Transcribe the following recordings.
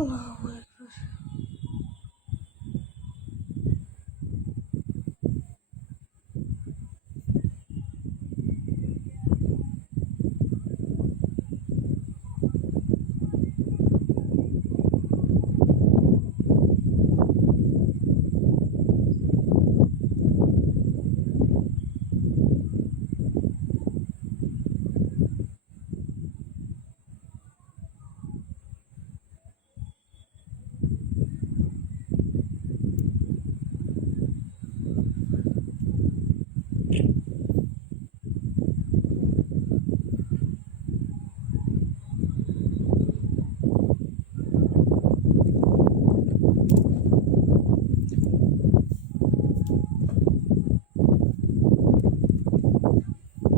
আল্লাহু আকবার।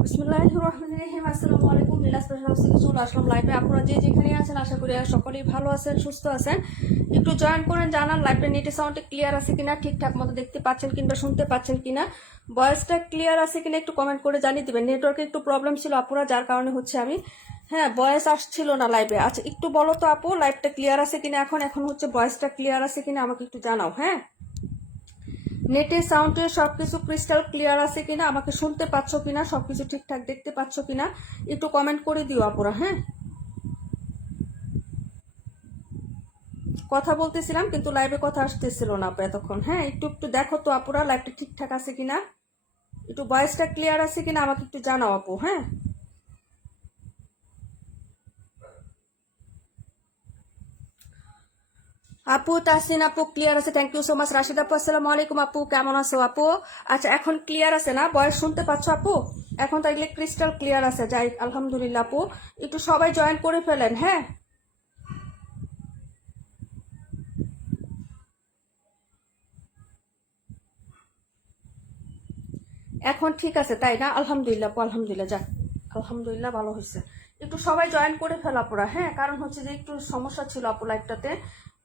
বিসমিল্লাহিররহমানিররহিম। আসসালামু আলাইকুম। লীলা স্পেশাল হাউস থেকে চলে আসলাম লাইভে। আপনারা যে যেখানে আছেন আশা করি সকলেই ভালো আছেন, সুস্থ আছেন। একটু জয়েন করেন, জানান লাইভটা নেটে সাউন্ডে ক্লিয়ার আছে কিনা, ঠিকঠাক মতো দেখতে পাচ্ছেন কিংবা শুনতে পাচ্ছেন কিনা, ভয়েসটা ক্লিয়ার আছে কিনা একটু কমেন্ট করে জানিয়ে দিবেন। নেটওয়ার্কে একটু প্রবলেম ছিল আপুরা, যার কারণে হচ্ছে আমি ভয়েস আসছিল না লাইভে। আচ্ছা একটু বলো তো আপু, লাইভটা ক্লিয়ার আছে কিনা, এখন হচ্ছে ভয়েসটা ক্লিয়ার আছে কিনা আমাকে একটু জানাও। নেটে সাউন্ডে সবকিছু ক্রিস্টাল ক্লিয়ার আছে কিনা, আমাকে শুনতে পাচ্ছ কিনা, সবকিছু ঠিকঠাক দেখতে পাচ্ছ কিনা একটু কমেন্ট করে দিও আপুরা। কথা বলতেছিলাম কিন্তু লাইভে কথা আসতেছিল না আপু এতক্ষণ। একটু একটু দেখো তো আপুরা, লাইভটা ঠিকঠাক আছে কিনা, একটু ভয়েসটা ক্লিয়ার আছে কিনা আমাকে একটু জানাও আপু। আপু তাসিন আপু ক্লিয়ার আছে, thank you so much. Rashid আপু আসসালামু আলাইকুম আপু, কেমন আছো আপু? আচ্ছা এখন ক্লিয়ার আছে না, ভয়েস শুনতে পাচ্ছ আপু? এখন তাইলে ক্রিস্টাল ক্লিয়ার আছে, যাই আলহামদুলিল্লাহ। আপু একটু সবাই জয়েন করে ফেলেন। এখন ঠিক আছে তাই না? আলহামদুলিল্লাহ আপু, আলহামদুলিল্লাহ, যাক আলহামদুলিল্লাহ ভালো হয়েছে। একটু সবাই জয়েন করে ফেলা পুরা। কারণ হচ্ছে যে একটু সমস্যা ছিল আপু লাইভটাতে,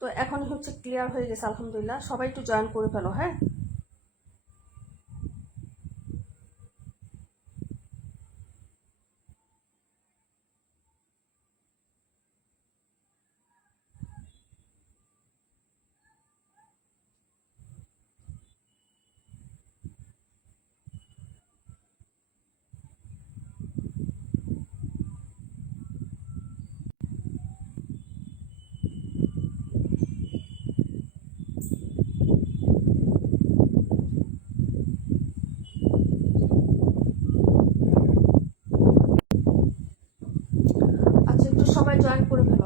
তো এখন হচ্ছে ক্লিয়ার হয়ে গেছে আলহামদুলিল্লাহ। সবাই একটু জয়েন করে ফেলো। আচ্ছা একটু সবাই জয়েন করে ফেলো।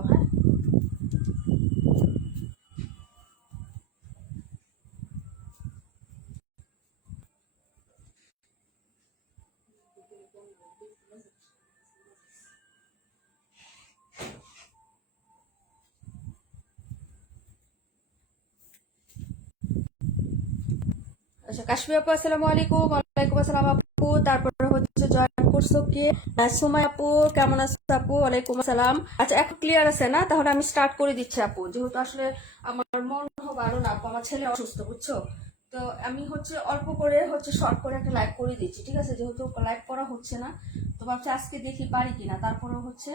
আচ্ছা কাশ্মীর আপু আসসালামু আলাইকুম। ওয়ালাইকুম আসসালাম আপু। তারপরে হচ্ছে জয়েন করছো কে? সুমাই আপু কেমন আছো আপু? ওয়ালাইকুম আসসালাম। আচ্ছা এখন ক্লিয়ার আছে না? তাহলে আমি স্টার্ট করে দিচ্ছি আপু, যেহেতু আসলে আমার মন ভালো না আপু, আমার ছেলে অসুস্থ বুঝছো। তো আমি হচ্ছে অল্প করে হচ্ছে শর্ট করে একটা লাইভ করে দিচ্ছি, ঠিক আছে? যেহেতু লাইভ করা হচ্ছে না, তো ভাবছি আজকে দেখি পারি কিনা। তারপরে হচ্ছে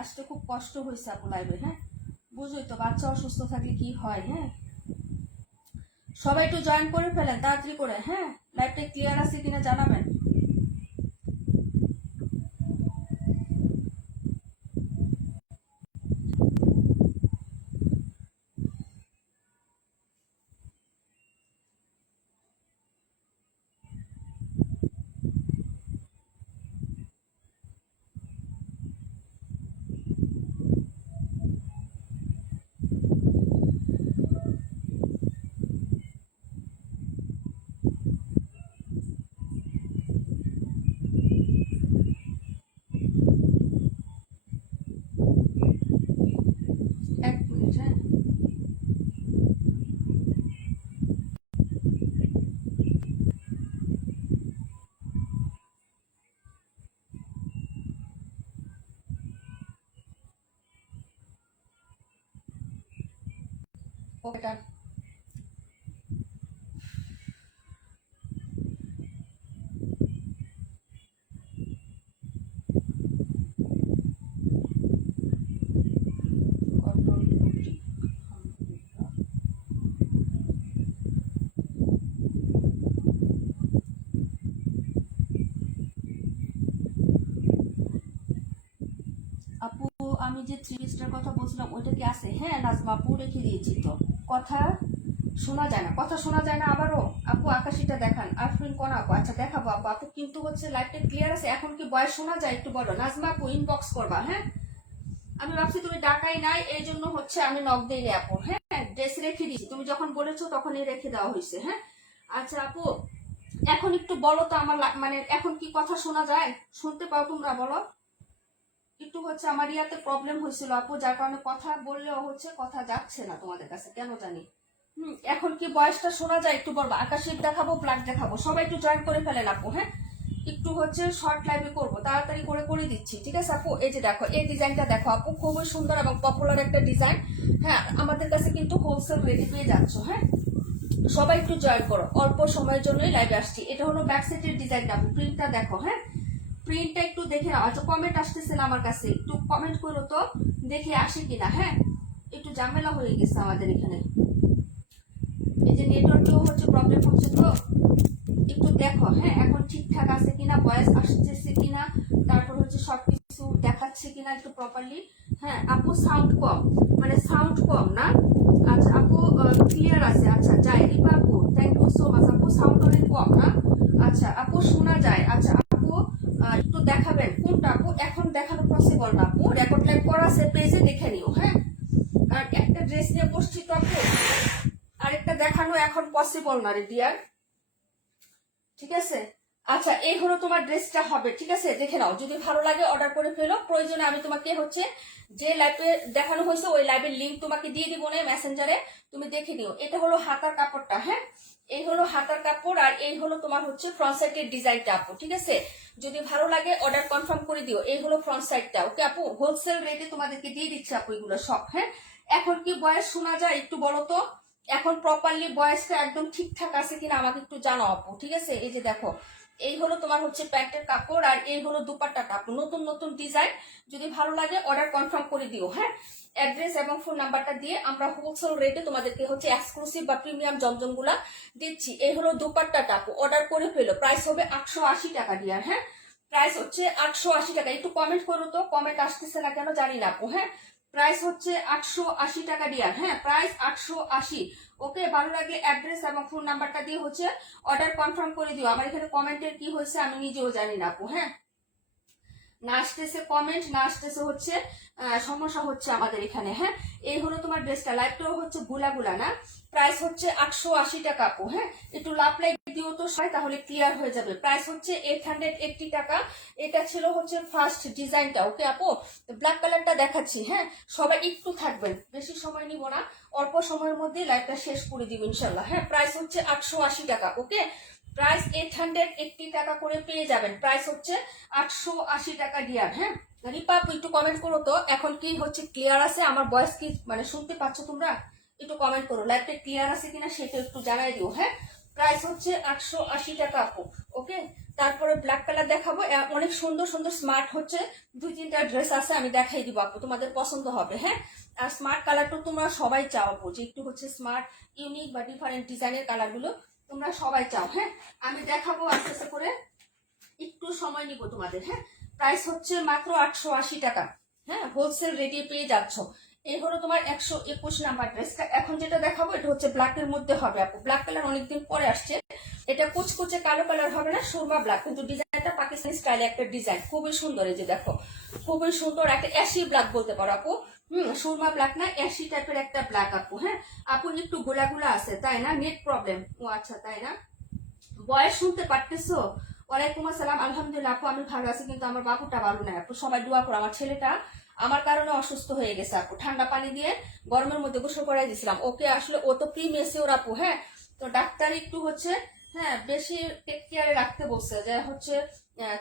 আসতে খুব কষ্ট হয়েছে আপু লাইভে। বুঝোই তো বাচ্চা অসুস্থ থাকলে কি হয়। সবাই একটু জয়েন করে ফেলেন তাড়াতাড়ি করে। লাইভটা ক্লিয়ার আছে কিনা জানাবেন। এক মিনিট। ওকে ডান। আপু আমি যে থ্রি পিসটার কথা বলছিলাম ওইটা কি আছে? হ্যাঁ নাজমা আপু, রেখে দিয়েছি তো। কথা শোনা যায় না, কথা শোনা যায় না আবারও? আপু আকাশিটা দেখান। আরফিন কোন আপু? আচ্ছা দেখাবো আপু। আপু কিন্তু হচ্ছে লাইভটা ক্লিয়ার আছে, এখন কি ভয়েস শোনা যায় একটু বলো। নাজমা আপু ইনবক্স করবা, হ্যাঁ? আমি ভাবছি তুমি ডাকাই নাই, এই জন্য হচ্ছে আমি নক দিলে আপু। হ্যাঁ ড্রেস রেখে দিয়েছি, তুমি যখন বলেছো তখনই রেখে দেওয়া হয়েছে। হ্যাঁ আচ্ছা আপু, এখন একটু বলো তো আমার মানে এখন কি কথা শোনা যায়? শুনতে পাও তোমরা? বলো একটু। হচ্ছে আমার ইয়াতে প্রবলেম হয়েছিল আপু, যার কারণে কথা বললেও হচ্ছে কথা যাচ্ছে না তোমাদের কাছে, কেন জানি। এখন কি বয়সটা শোনা যায় একটু বলবো। আকাশিক দেখাবো, ব্ল্যাক দেখাবো, সবাই একটু জয়েন করে ফেলেন আপু। হ্যাঁ একটু হচ্ছে শর্ট লাইভে করবো, তাড়াতাড়ি করে করে দিচ্ছি, ঠিক আছে আপু? এই যে দেখো, এই ডিজাইনটা দেখো আপু, খুবই সুন্দর এবং পপুলার একটা ডিজাইন। হ্যাঁ আমাদের কাছে কিন্তু হোলসেল রেডি পেয়ে যাচ্ছ। হ্যাঁ সবাই একটু জয়েন করো, অল্প সময়ের জন্যই লাইভে আসছি। এটা হলো ব্যাক সাইডের ডিজাইনটা আপু, প্রিন্টটা দেখো। হ্যাঁ প্রিন্টটা একটু দেখে নাও। আচ্ছা কমেন্ট আসতেছে না আমার কাছে, একটু কমেন্ট করো তো দেখি আসে কিনা। হ্যাঁ একটু ঝামেলা হয়ে গেছে আমাদের এখানে, এই যে নেটওয়ার্কেও হচ্ছে প্রবলেম হচ্ছে তো, একটু দেখো। হ্যাঁ এখন ঠিকঠাক আছে কিনা, ভয়েস আসতেছে কিনা, তারপর হচ্ছে সবকিছু দেখাচ্ছে কিনা একটু প্রপারলি। হ্যাঁ আপু সাউন্ড কম, মানে সাউন্ড কম না? আচ্ছা আপু ক্লিয়ার আছে। আচ্ছা যাই রিপা আপু, থ্যাংক ইউ সো মাচ আপু। সাউন্ড অনেক কম না? আচ্ছা আপু শোনা যায়। আচ্ছা আপু একটু দেখাবেন কোনটা আপু? এখন দেখানো পসিবল না আপু, রেকর্ড লাইভ করা আছে, পেজে দেখে নিও। হ্যাঁ আর একটা ড্রেস নিয়ে বসছি তো আপু, আরেকটা দেখানো এখন পসিবল না রে ডিয়ার, ঠিক আছে? আচ্ছা এই হলো তোমার ড্রেসটা হবে, ঠিক আছে? দেখে নাও, যদি ভালো লাগে অর্ডার করে ফেলো। প্রয়োজনে আমি তোমাকে হচ্ছে যে লাইভে দেখানো হয়েছে ওই লাইভের লিঙ্ক তোমাকে দিয়ে দিব না মেসেঞ্জারে, তুমি দেখে নিও। এটা হলো হাতার কাপড়টা। হ্যাঁ এই হলো হাতার কাপড়, আর এই হলো তোমার হচ্ছে ফ্রন্ট সাইডের ডিজাইনটা আপু, ঠিক আছে? যদি ভালো লাগে অর্ডার কনফার্ম করে দিও। এই হলো ফ্রন্ট সাইডটা, ওকে আপু? হোলসেল রেটে তোমাদেরকে দিয়ে দিচ্ছে আপু এগুলো সব। হ্যাঁ এখন কি বয়স শোনা যায় একটু বলো তো? এখন প্রপারলি বয়সটা একদম ঠিকঠাক আছে কিনা আমাকে একটু জানাও আপু, ঠিক আছে? এই যে দেখো, এই হলো তোমার হচ্ছে প্যান্টের কাপড়, আর এই হলো দুপাট্টাটা আপু, নতুন নতুন ডিজাইন। যদি ভালো লাগে অর্ডার কনফার্ম করে দিও। হ্যাঁ অ্যাড্রেস এবং ফোন নাম্বারটা দিয়ে আমরা হোলসেল রেটে তোমাদেরকে হচ্ছে এক্সক্লুসিভ বা প্রিমিয়াম জমজমগুলা দিচ্ছি। এই হলো দুপাট্টাটা আপু, অর্ডার করে ফেলো। প্রাইস হবে 880 টাকা ডিয়ার। হ্যাঁ প্রাইস হচ্ছে 880 টাকা। একটু কমেন্ট করো তো, কমেন্ট আসতেছে না কেন জানি না আপু। হ্যাঁ প্রাইস হচ্ছে 880 টাকা ডিয়ার। হ্যাঁ প্রাইস 880। ওকে ভালো লাগলে অ্যাড্রেস এবং ফোন নাম্বারটা দিয়ে হচ্ছে অর্ডার কনফার্ম করে দিও। আমার এখানে কমেন্টের কি হয়েছে আমি নিজেও জানি না আপু। হ্যাঁ না আসতেছে কমেন্ট, না আসতেছে হচ্ছে সমস্যা হচ্ছে আমাদের এখানে। হ্যাঁ এই হলো তোমার ড্রেসটা, লাইভটাও হচ্ছে গুলা গুলা না? প্রাইস হচ্ছে 880 টাকা আপু। হ্যাঁ একটু লাভ লাইক দিও তো সবাই, তাহলে ক্লিয়ার হয়ে যাবে। প্রাইস হচ্ছে 880 টাকা। এটা ছিল হচ্ছে ফার্স্ট ডিজাইনটা, ওকে আপু? ব্ল্যাক কালারটা দেখাচ্ছি। হ্যাঁ সবাই একটু থাকবেন, বেশি সময় নিব না, অল্প সময়ের মধ্যে লাইভটা শেষ করে দিব ইনশাল্লাহ। হ্যাঁ প্রাইস হচ্ছে 880 টাকা। ওকে প্রাইস 880 টাকা করে পেয়ে যাবেন। প্রাইস হচ্ছে 880 টাকা ডিয়ার। হ্যাঁ রিপা আপু একটু কমেন্ট করো তো, এখন কি হচ্ছে ক্লিয়ার আছে? আমার ভয়েস কি মানে শুনতে পাচ্ছ তোমরা? একটু কমেন্ট করো লাইভটা ক্লিয়ার আছে কিনা, সেটা একটু জানাই দিও। হ্যাঁ প্রাইস হচ্ছে 880 টাকা আপু। ওকে তারপরে ব্ল্যাক কালার দেখাবো, অনেক সুন্দর সুন্দর স্মার্ট হচ্ছে দুই তিনটা ড্রেস আছে, আমি দেখাই দিব আপু, তোমাদের পছন্দ হবে। হ্যাঁ আর স্মার্ট কালারটা তোমরা সবাই চাও আপু, যে একটু হচ্ছে স্মার্ট ইউনিক বা ডিফারেন্ট ডিজাইনের কালারগুলো তোমরা সবাই চাও। হ্যাঁ আমি দেখাবো আস্তে আস্তে করে, একটু সময় নিব তোমাদের। হ্যাঁ প্রাইস হচ্ছে মাত্র 880 টাকা। হ্যাঁ হোলসেল রেটে পেয়ে যাচ্ছ। এই হলো তোমার 121 নাম্বার ড্রেসটা। এখন যেটা দেখাবো এটা হচ্ছে ব্ল্যাকের মধ্যে হবে আপু, ব্ল্যাক কালার অনেকদিন পরে আসছে। এটা কুচকুচে কালো কালার হবে না, সুরমা ব্ল্যাক, কিন্তু ডিজাইনটা পাকিস্তানি স্টাইলে একটা ডিজাইন, খুবই সুন্দর। এই যে দেখো খুবই সুন্দর একটা অ্যাশি ব্ল্যাক বলতে পারো আপু। সুরমা ব্ল্যাক না, অ্যাশি টাইপের একটা ব্ল্যাক আপু। হ্যাঁ আপু একটু গোলা গোলা আছে তাই না? Net problem? ও আচ্ছা তাই না? বয়স শুনতে পারতেছো? ওয়ালাইকুম আসসালাম। আলহামদুলিল্লাহ আপু আমি ভালো আছি, কিন্তু আমার বাবুটা ভালো না আপু, সবাই দোয়া করো। আমার ছেলেটা আমার কারণে অসুস্থ হয়ে গেছে আপু, ঠান্ডা পানি দিয়ে গরমের মধ্যে গোসল করাই দিয়েছিলাম ওকে। আসলে ও তো প্রিমেসিওর আপু। হ্যাঁ তো ডাক্তার একটু হচ্ছে হ্যাঁ বেশি টেক কেয়ারে রাখতে বলছে, যে হচ্ছে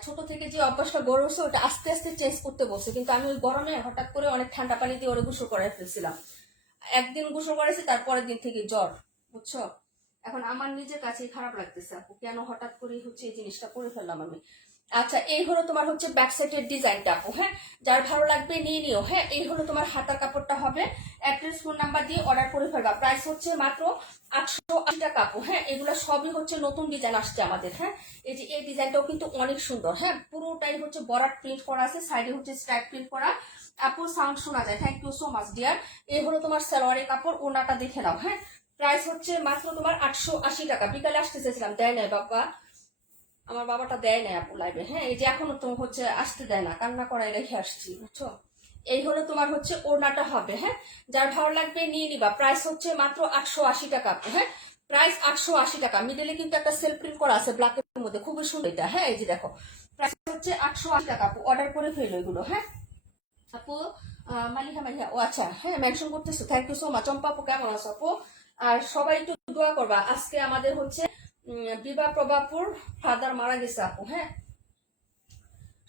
ছোট থেকে যে অভ্যাসটা গড়ে উঠছে ওটা আস্তে আস্তে চেঞ্জ করতে বলছে। কিন্তু আমি ওই গরমে হঠাৎ করে অনেক ঠান্ডা পানি দিয়ে ওরে গোসল করাই ফেলছিলাম। একদিন গোসল করেছি, তারপরের দিন থেকে জ্বর, বুঝছো? এখন আমার নিজের কাছেই খারাপ লাগতেছে আপু, কেন হঠাৎ করে হচ্ছে এই জিনিসটা করে ফেললাম আমি। আচ্ছা, এই হলো তোমার হচ্ছে ব্যাক সাইডের ডিজাইনটা আপু। হ্যাঁ, যার ভালো লাগবে নিয়ে নিও। হ্যাঁ, এই হলো তোমার হাতার কাপড়টা হবে। অ্যাড্রেস ফোন নাম্বার দিয়ে অর্ডার করে ফেলবা। প্রাইস হচ্ছে মাত্র 880 টাকা আপু। হ্যাঁ, এগুলো সবই হচ্ছে নতুন ডিজাইন আসছে আমাদের। হ্যাঁ, এই যে এই ডিজাইনটাও কিন্তু অনেক সুন্দর। হ্যাঁ, পুরোটাই হচ্ছে বরাট প্রিন্ট করা আছে, সাইডে হচ্ছে স্ট্রাইপ প্রিন্ট করা। আপুর সাউন্ড শোনা যায়। Thank you so much dear. এই হলো তোমার সালোয়ারের কাপড়, ওনাটা দেখে নাও। হ্যাঁ, প্রাইস হচ্ছে মাত্র তোমার 880 টাকা। বিকালে আসতে চেয়েছিলাম, দেয় নাই বাবা, আমার বাবাটা দেয় নাই আপু লাইভে। হ্যাঁ, এই যে এখনো তো হচ্ছে আসতে দেয় না, কান্না করাই রেখে আসছি, বুঝছো। এই হলো তোমার হচ্ছে ওড়নাটা হবে। হ্যাঁ, যার ভালো লাগবে নিয়ে নিবা। প্রাইস হচ্ছে মাত্র 880 টাকা আপু। হ্যাঁ, প্রাইস 880 টাকা। মিডলে কিন্তু একটা সেলফ প্রিন্ট করা আছে ব্ল্যাকের মধ্যে, খুবই সুন্দর এটা। হ্যাঁ, এই যে দেখো, প্রাইস হচ্ছে 880 টাকা আপু। অর্ডার করে ফেলো এগুলো। হ্যাঁ আপু, মালিহা মালিহা, ও আচ্ছা, হ্যাঁ মেনশন করতেছো, থ্যাংক ইউ সো মাচ। চম্পা আপু কেমন আছো আপু? আর সবাই একটু দোয়া করবা, আজকে আমাদের হচ্ছে বিবাহ প্রভাপুর ফাদার মারা গেছে আপু। হ্যাঁ,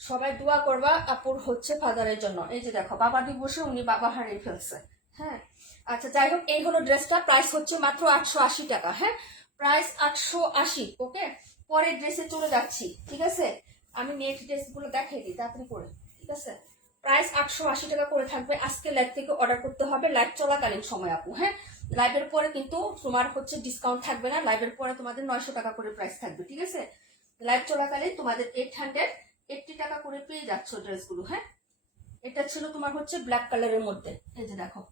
সবাই দোয়া করবা আপুর হচ্ছে ফাদারের জন্য। এই যে দেখো, বাবা দিবসে উনি বাবা হারিয়ে ফেলছে। হ্যাঁ, আচ্ছা যাই হোক, এই হলো ড্রেসটা। প্রাইস হচ্ছে মাত্র 880 টাকা। হ্যাঁ, প্রাইস 880। ওকে, পরের ড্রেসে চলে যাচ্ছি। ঠিক আছে, আমি নেক্সট ড্রেস গুলো দেখাই দিই তাড়াতাড়ি করে। ঠিক আছে, প্রাইস 880 টাকা করে থাকবে। আজকে লাইভ থেকে অর্ডার করতে হবে, লাইভ চলাকালীন সময় আপু। হ্যাঁ, লাইভের পরে কিন্তু তোমার হচ্ছে ডিসকাউন্ট থাকবে না। লাইভের পরে তোমাদের 900 টাকা করে প্রাইস থাকবে। ঠিক আছে, লাইভ চলাকালীন তোমাদের 880 টাকা করে পেয়ে যাচ্ছ ড্রেসগুলো। হ্যাঁ, এটা ছিল তোমার হচ্ছে ব্ল্যাক কালারের মধ্যে। এই যে দেখো,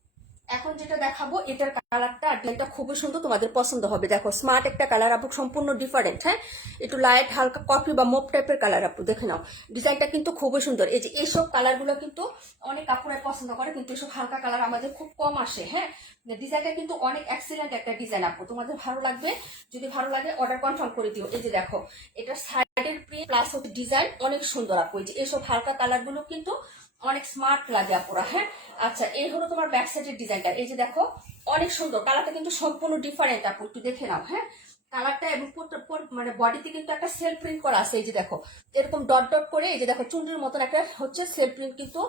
এখন যেটা দেখাবো এটার কালারটা আর ডিজাইনটা খুবই সুন্দর, তোমাদের পছন্দ হবে। দেখো, স্মার্ট একটা কালার আপু, সম্পূর্ণ ডিফারেন্ট। হ্যাঁ, একটু লাইট হালকা কফি বা মোপ টাইপের কালার আপু, দেখে নাও। ডিজাইনটা কিন্তু খুবই সুন্দর। এই যে এইসব কালারগুলো কিন্তু অনেক আপুরাই পছন্দ করে, কিন্তু এসব হালকা কালার আমাদের খুব কম আসে। হ্যাঁ, ডিজাইনটা কিন্তু অনেক এক্সিলেন্ট একটা ডিজাইন আপু, তোমাদের ভালো লাগবে। যদি ভালো লাগে অর্ডার কনফার্ম করে দিও। এই যে দেখো, এটা সাইডের প্রিন্ট প্লাস হচ্ছে ডিজাইন অনেক সুন্দর আপু। এই যে এইসব হালকা কালারগুলো কিন্তু অনেক স্মার্ট লাগে আপুরা। হ্যাঁ, আচ্ছা এই হলো তোমার ব্যাক সাইডের ডিজাইনটা। এই যে দেখো, অনেক সুন্দর কালারটা, কিন্তু সম্পূর্ণ ডিফারেন্ট আপু, একটু দেখে নাও। হ্যাঁ, কালারটা এবং মানে বডিতে কিন্তু একটা সেলফ প্রিন্ট করা আছে। এই যে দেখো, এরকম ডট ডট করে, এই যে দেখো চুনরির মতন একটা হচ্ছে সেলফ প্রিন্ট কিন্তু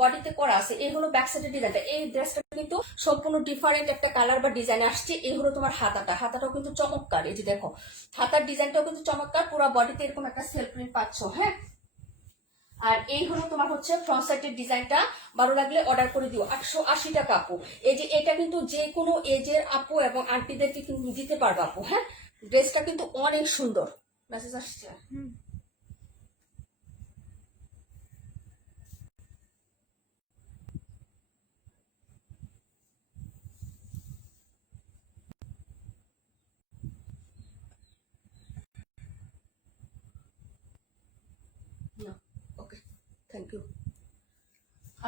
বডিতে করা আছে। এই হলো ব্যাক সাইডের ডিজাইনটা। এই ড্রেসটা কিন্তু সম্পূর্ণ ডিফারেন্ট একটা কালার বা ডিজাইন আসছে। এই হলো তোমার হাতাটা, হাতাটাও কিন্তু চমৎকার। এই যে দেখো, হাতার ডিজাইনটাও কিন্তু চমৎকার, পুরো বডিতে এরকম একটা সেলফ প্রিন্ট পাচ্ছ। হ্যাঁ, আর এই হলো তোমার হচ্ছে ফ্রন্ট সাইডের ডিজাইনটা। ভালো লাগলে অর্ডার করে দিও। 880 টাকা আপু। এই যে এটা কিন্তু যে কোনো এজের আপু এবং আন্টিদেরকে কিন্তু দিতে পারবে আপু। হ্যাঁ, ড্রেসটা কিন্তু অনেক সুন্দর। মেসেজ আসছে। ওকে, থ্যাংক ইউ।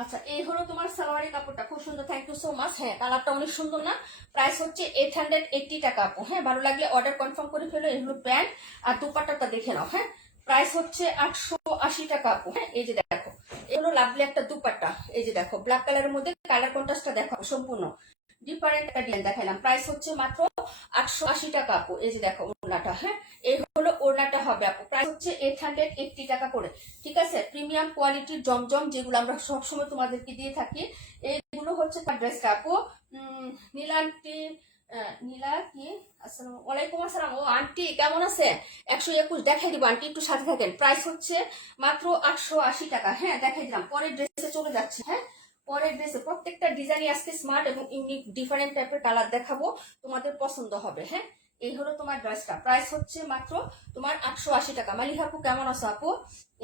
আচ্ছা, এই হলো তোমার সালোয়ারের কাপড়টা, খুব সুন্দর, থ্যাংক ইউ সো মাচ। হ্যাঁ, কালারটা অনেক সুন্দর না? প্রাইস হচ্ছে 880 টাকা আপু। হ্যাঁ, ভালো লাগলে অর্ডার কনফার্ম করে ফেলো। এই হলো প্যান্ট, আর দুপাট্টাটা দেখে নাও। হ্যাঁ, প্রাইস হচ্ছে 880 টাকা আপু। হ্যাঁ, এই যে দেখো, এই হলো লাভলি একটা দুপাট্টা। এই যে দেখো, ব্ল্যাক কালারের মধ্যে কালার কন্ট্রাস্টটা দেখো, সম্পূর্ণ ডিফারেন্ট একটা ডিজাইন দেখাইলাম। প্রাইস হচ্ছে মাত্র 880 টাকা আপু। এই যে দেখো ওড়নাটা। হ্যাঁ, এই হলো ওড়নাটা হবে আপু। প্রাইস হচ্ছে 880 টাকা করে। ঠিক আছে, প্রিমিয়াম কোয়ালিটির জমজম, যেগুলো আমরা সবসময় তোমাদেরকে দিয়ে থাকি, এইগুলো হচ্ছে তার ড্রেসটা আপু। নীলান্টি, নীলা কি, আসসালাম ওয়ালাইকুম আসসালাম। ও আন্টি কেমন আছে? 121 দেখাই দিব আন্টি, একটু সাথে থাকেন। প্রাইস হচ্ছে মাত্র 880 টাকা। হ্যাঁ, দেখাই দিলাম। পরের ড্রেসে চলে যাচ্ছি। হ্যাঁ, পরের ড্রেসে প্রত্যেকটা ডিজাইনই আজকে স্মার্ট এবং ইউনিক ডিফারেন্ট টাইপের কালার দেখাবো, তোমাদের পছন্দ হবে। হ্যাঁ, এই হলো তোমার ড্রেসটা। প্রাইস হচ্ছে মাত্র তোমার 880 টাকা। মালিহা আপু কেমন আছো আপু?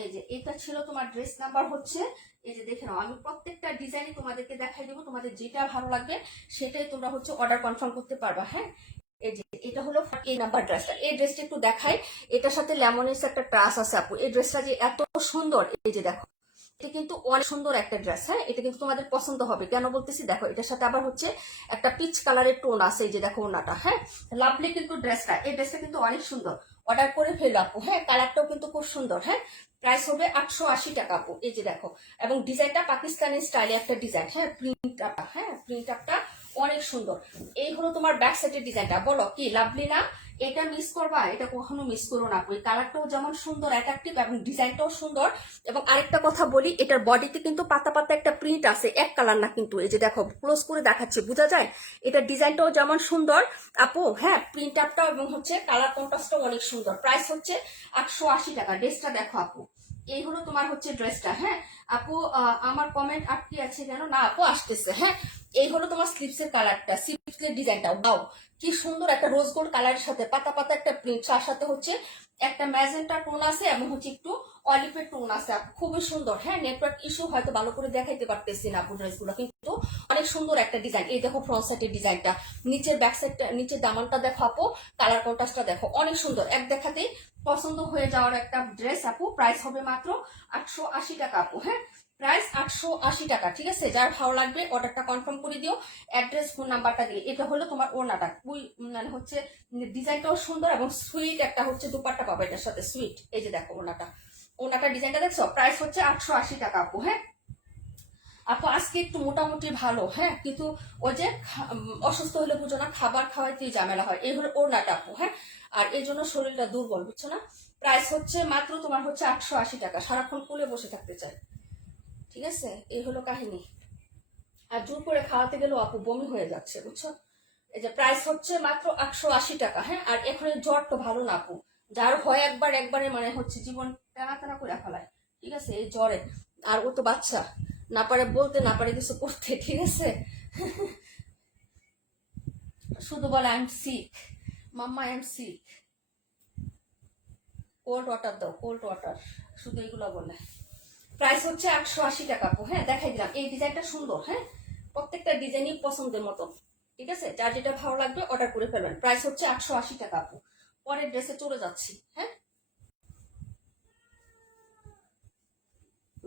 এই যে এটা ছিল তোমার ড্রেস নাম্বার হচ্ছে। এই যে দেখে নাও, আমি প্রত্যেকটা ডিজাইনই তোমাদেরকে দেখাই দেবো, তোমাদের যেটা ভালো লাগবে সেটাই তোমরা হচ্ছে অর্ডার কনফার্ম করতে পারবা। হ্যাঁ, এই যে এটা হলো এই নাম্বার ড্রেসটা। এই ড্রেসটা একটু দেখাই, এটার সাথে লেমনেস একটা ট্রাস আছে আপু। এই ড্রেসটা যে এত সুন্দর, এই যে দেখো, এটা কিন্তু অনেক সুন্দর একটা ড্রেস। হ্যাঁ, এটা কিন্তু তোমাদের পছন্দ হবে। কেন বলতেছি, দেখো এটার সাথে আবার হচ্ছে একটা পিচ কালারের টোন আছে। এই যে দেখো ওনাটা। হ্যাঁ, লাভলি কিন্তু ড্রেসটা, এই ড্রেসটা কিন্তু অনেক সুন্দর। অর্ডার করে ফেলো আপু। হ্যাঁ, কালারটাও কিন্তু খুব সুন্দর। হ্যাঁ, প্রাইস হবে 880 টাকা আপু। এই যে দেখো, এবং ডিজাইনটা পাকিস্তানি স্টাইলে একটা ডিজাইন। হ্যাঁ, প্রিন্টটা, হ্যাঁ প্রিন্টটা অনেক সুন্দর। এই হলো তোমার ব্যাক সাইডের ডিজাইনটা। বলো কি লাভলি না? এটা মিস করবা, এটা কখনো মিস করো না আপু। এই কালারটাও যেমন সুন্দর অ্যাট্রাকটিভ এবং ডিজাইনটাও সুন্দর। এবং আরেকটা কথা বলি, এটার বডিতে কিন্তু পাতা পাতা একটা প্রিন্ট আছে, এক কালার না কিন্তু। এই যে দেখো, ক্লোজ করে দেখাচ্ছে, বোঝা যায়। এটার ডিজাইনটাও যেমন সুন্দর আপু। হ্যাঁ, প্রিন্ট আপটাও এবং হচ্ছে কালার কন্ট্রাস্টটাও অনেক সুন্দর। প্রাইস হচ্ছে 880 টাকা। ড্রেসটা দেখো আপু, এই হলো তোমার হচ্ছে ড্রেসটা। হ্যাঁ আপু, আমার কমেন্ট আটকে আছে কেন? না আপু, আসতেছে। হ্যাঁ, এই হলো তোমার স্লিপসের কালারটা, স্লিপসের ডিজাইনটা। ওয়াও, কি সুন্দর একটা রোজ গোল্ড কালারের সাথে পাতা পাতা একটা প্রিন্ট, তার সাথে হচ্ছে একটা ম্যাজেন্টা টোন আছে এবং হচ্ছে একটু অলিভের টোন আছে আপু, খুবই সুন্দর। হ্যাঁ, নেটওয়ার্ক ইস্যু, হয়তো ভালো করে দেখাইতে পারতেছি না আপু ড্রেসগুলো, কিন্তু অনেক সুন্দর একটা ডিজাইন। এই দেখো ফ্রন্ট সাইডের ডিজাইনটা, নিচের ব্যাক সাইডটা, নিচের দামানটা দেখো আপু, কালার কন্ট্রাস্টটা দেখো, অনেক সুন্দর, এক দেখাতেই পছন্দ হয়ে যাওয়ার একটা ড্রেস আপু। প্রাইস হবে মাত্র 880 টাকা আপু। হ্যাঁ, প্রাইস 880 টাকা। ঠিক আছে, যার ভালো লাগবে অর্ডারটা কনফার্ম করে দিও, অ্যাড্রেস ফোন নাম্বারটা দিয়ে। এটা হলো তোমার ওড়নাটা, মানে হচ্ছে ডিজাইনটাও সুন্দর এবং সুইট একটা হচ্ছে দুপাট্টা পাবে এটার সাথে, সুইট। এই যে দেখো ওড়নাটা, ওড়নাটা ডিজাইনটা দেখছো? প্রাইস হচ্ছে 880 টাকা আপু। হ্যাঁ আপু, আজকে একটু মোটামুটি ভালো। হ্যাঁ, কিন্তু ওই যে অসুস্থ হলে বুঝো না, খাবার খাওয়াইতেই ঝামেলা হয়। এই হলো ওড়নাটা আপু। হ্যাঁ, আর এই জন্য শরীরটা দুর্বল, বুঝছো না? প্রাইস হচ্ছে মাত্র তোমার হচ্ছে 880 টাকা। সারাক্ষণ কুলে বসে থাকতে চায়। ঠিক আছে, এই হলো কাহিনী। আর জোর করে খাওয়াতে গেলেও আপু বমি হয়ে যাচ্ছে, বুঝছো? এই যে প্রাইস হচ্ছে মাত্র 880 টাকা। হ্যাঁ, আর এখন জ্বর তো ভালো না আপু, যার হয় একবারে মানে হচ্ছে জীবন টানা টানা করে ফেলায়। ঠিক আছে, এই জ্বরে। আর ও তো বাচ্চা, না পারে বলতে, না পারে কিছু করতে। ঠিক আছে, শুধু বলে I am sick, mamma I am sick, cold water দাও, কোল্ড ওয়াটার, শুধু এগুলো বলে। প্রাইস হচ্ছে 880 টাকা আপু। হ্যাঁ, দেখাই দিলাম, এই ডিজাইনটা সুন্দর। হ্যাঁ, প্রত্যেকটা ডিজাইনই পছন্দের মতো। ঠিক আছে, যার যেটা ভালো লাগবে অর্ডার করে ফেলবেন। প্রাইস হচ্ছে 880 টাকা আপু। পরের ড্রেসে চলে যাচ্ছি। হ্যাঁ,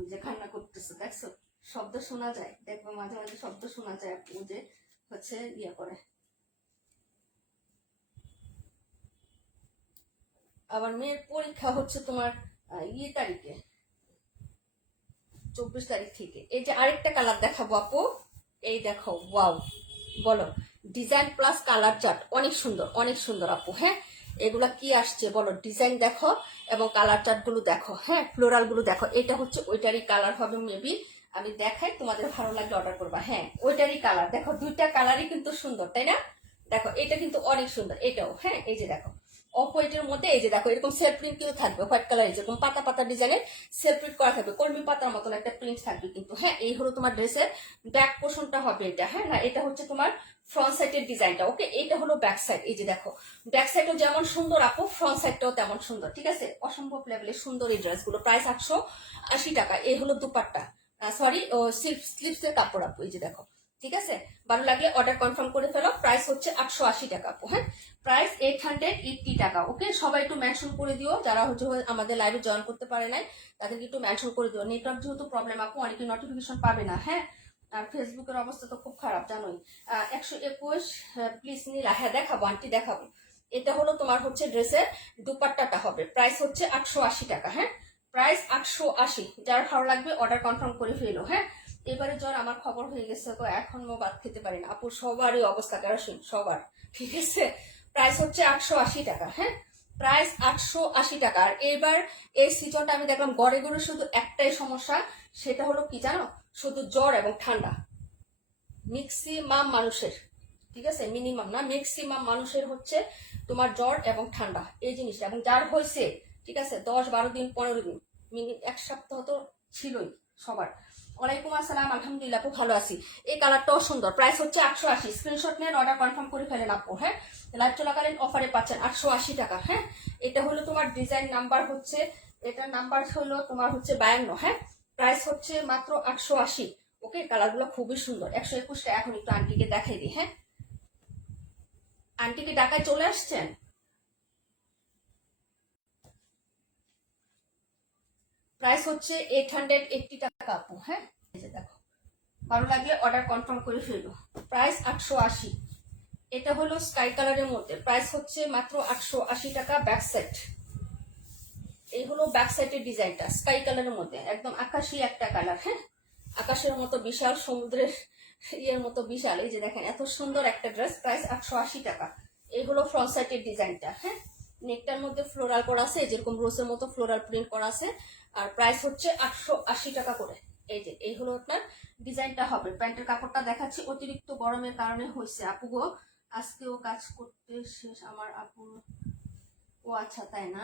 যে কান্না করতেছে দেখছো, শব্দ শোনা যায়, দেখবো মাঝে মাঝে শব্দ শোনা যায় আপু, যে হচ্ছে ইয়ে করে। আবার মেয়ের পরীক্ষা হচ্ছে তোমার তারিখে, 24 তারিখ থেকে। এই যে আরেকটা কালার দেখাবো আপু, এই দেখো, ওয়াও, বলো, ডিজাইন প্লাস কালার চার্ট, অনেক সুন্দর, অনেক সুন্দর আপু। হ্যাঁ, এগুলা কি আসছে বলো, ডিজাইন দেখো এবং কালার চার্ট গুলো দেখো। হ্যাঁ, ফ্লোরাল গুলো দেখো, এটা হচ্ছে ওইটারই কালার হবে মেবি, আমি দেখাই, তোমাদের ভালো লাগলে অর্ডার করবা। হ্যাঁ, ওইটারই কালার দেখো, দুইটা কালারই কিন্তু সুন্দর, তাই না? দেখো, এটা কিন্তু অনেক সুন্দর, এটাও। হ্যাঁ, এই যে দেখো, অফ হোয়াইটের মধ্যে এই যে দেখো এরকম সেলফ প্রিন্ট কেউ থাকবে, হোয়াইট কালার যেরকম পাতা পাতা ডিজাইনের সেলফ প্রিন্ট করা থাকবে, কলমি পাতার মতন একটা প্রিন্ট থাকবে কিন্তু। হ্যাঁ, এই হলো তোমার ড্রেসের ব্যাক পোর্শনটা হবে এটা। হ্যাঁ, না এটা হচ্ছে তোমার ফ্রন্ট সাইডের ডিজাইনটা। ওকে, এটা হলো ব্যাক সাইড। এই যে দেখো, ব্যাক সাইডও যেমন সুন্দর আপু, ফ্রন্ট সাইডটাও তেমন সুন্দর। ঠিক আছে, অসম্ভব লেভেলের সুন্দর এই ড্রেসগুলো। প্রাইস 880 টাকা। এই হলো দুপাট্টা, সরি ও স্লিপসের কাপড় আপু। এই যে দেখো, ঠিক আছে, ভালো লাগলে অর্ডার কনফার্ম করে ফেলো। প্রাইস হচ্ছে 880 টাকা আপু। হ্যাঁ, প্রাইস 880 টাকা। ওকে, সবাই একটু মেনশন করে দিও, যারা হচ্ছে আমাদের লাইভে জয়েন করতে পারে নাই তাদেরকে একটু মেনশন করে দিও। নেটওয়ার্ক যেহেতু প্রবলেম আপু, অনেকে নোটিফিকেশন পাবে না। হ্যাঁ, আর ফেসবুকের অবস্থা তো খুব খারাপ জানোই। 121 প্লিজ নীলা। হ্যাঁ, দেখাবো আন্টি, দেখাবো। এটা হলো তোমার হচ্ছে ড্রেসের দুপাট্টাটা হবে। প্রাইস হচ্ছে 880 টাকা। হ্যাঁ, প্রাইস 880। যার ভালো লাগবে অর্ডার কনফার্ম করে ফেলো। হ্যাঁ, এবারে জ্বর আমার খবর হয়ে গেছে তো, এখন ভাত খেতে পারি না আপু, সবারই অবস্থা কেরোসিন, সবার। ঠিক আছে, প্রাইস হচ্ছে 880 টাকা। হ্যাঁ, প্রাইস 880 টাকা। আর এবার এই সিজনটা আমি দেখলাম গড়ে গড়ে শুধু একটাই সমস্যা, সেটা হলো কি জানো? শুধু জ্বর এবং ঠান্ডা, ম্যাক্সিমাম মানুষের। ঠিক আছে, মিনিমাম না, ম্যাক্সিমাম মানুষের হচ্ছে তোমার জ্বর এবং ঠান্ডা, এই জিনিসটা। এবং যার হয়েছে, ঠিক আছে, 10-12 দিন 15 দিন, এক সপ্তাহ তো ছিলই সবার। ওয়ালাইকুম আসসালাম, আলহামদুলিল্লাহ আপু, ভালো আছি। এই কালারটাও সুন্দর। প্রাইস হচ্ছে 880। স্ক্রিনশট নেন, অর্ডার কনফার্ম করে ফেলেন আপু। হ্যাঁ, লাইভ চলাকালীন অফারে পাচ্ছেন 880 টাকা। হ্যাঁ, এটা হলো তোমার ডিজাইন নাম্বার হচ্ছে, এটার নাম্বার হলো তোমার হচ্ছে 52। হ্যাঁ, প্রাইস হচ্ছে মাত্র 880। ওকে, কালারগুলো খুবই সুন্দর। 121টা। এখন একটু আন্টিকে দেখাই দিই। হ্যাঁ, আন্টিকে ঢাকায় চলে আসছেন। প্রাইস হচ্ছে 880 টাকা আপু। হ্যাঁ, এই যে দেখো, ভালো লাগলে অর্ডার কনফার্ম করে ফেলো। প্রাইস 880। এটা হলো স্কাই কালারের মধ্যে, প্রাইস হচ্ছে মাত্র 880 টাকা। ব্যাক সাইড, এই হলো ব্যাক সাইডের ডিজাইনটা, স্কাই কালারের মধ্যে একদম আকাশি একটা কালার। হ্যাঁ, আকাশের মতো বিশাল, সমুদ্রের ইয়ের মতো বিশাল। এই যে দেখেন, এত সুন্দর একটা ড্রেস। প্রাইস 880 টাকা। এই হলো ফ্রন্ট সাইডের ডিজাইনটা। হ্যাঁ, নেকটার মধ্যে ফ্লোরাল করা আছে, যেরকম রোজের মতো ফ্লোরাল প্রিন্ট করা আছে। আর প্রাইস হচ্ছে 880 টাকা করে। এই যে এই হলো আপনার ডিজাইনটা হবে। প্যান্টের কাপড়টা দেখাচ্ছি, অতিরিক্ত গরমের কারণে হয়েছে আপু গো, আজকেও কাজ করতে শেষ আমার আপু। ও আচ্ছা, তাই না?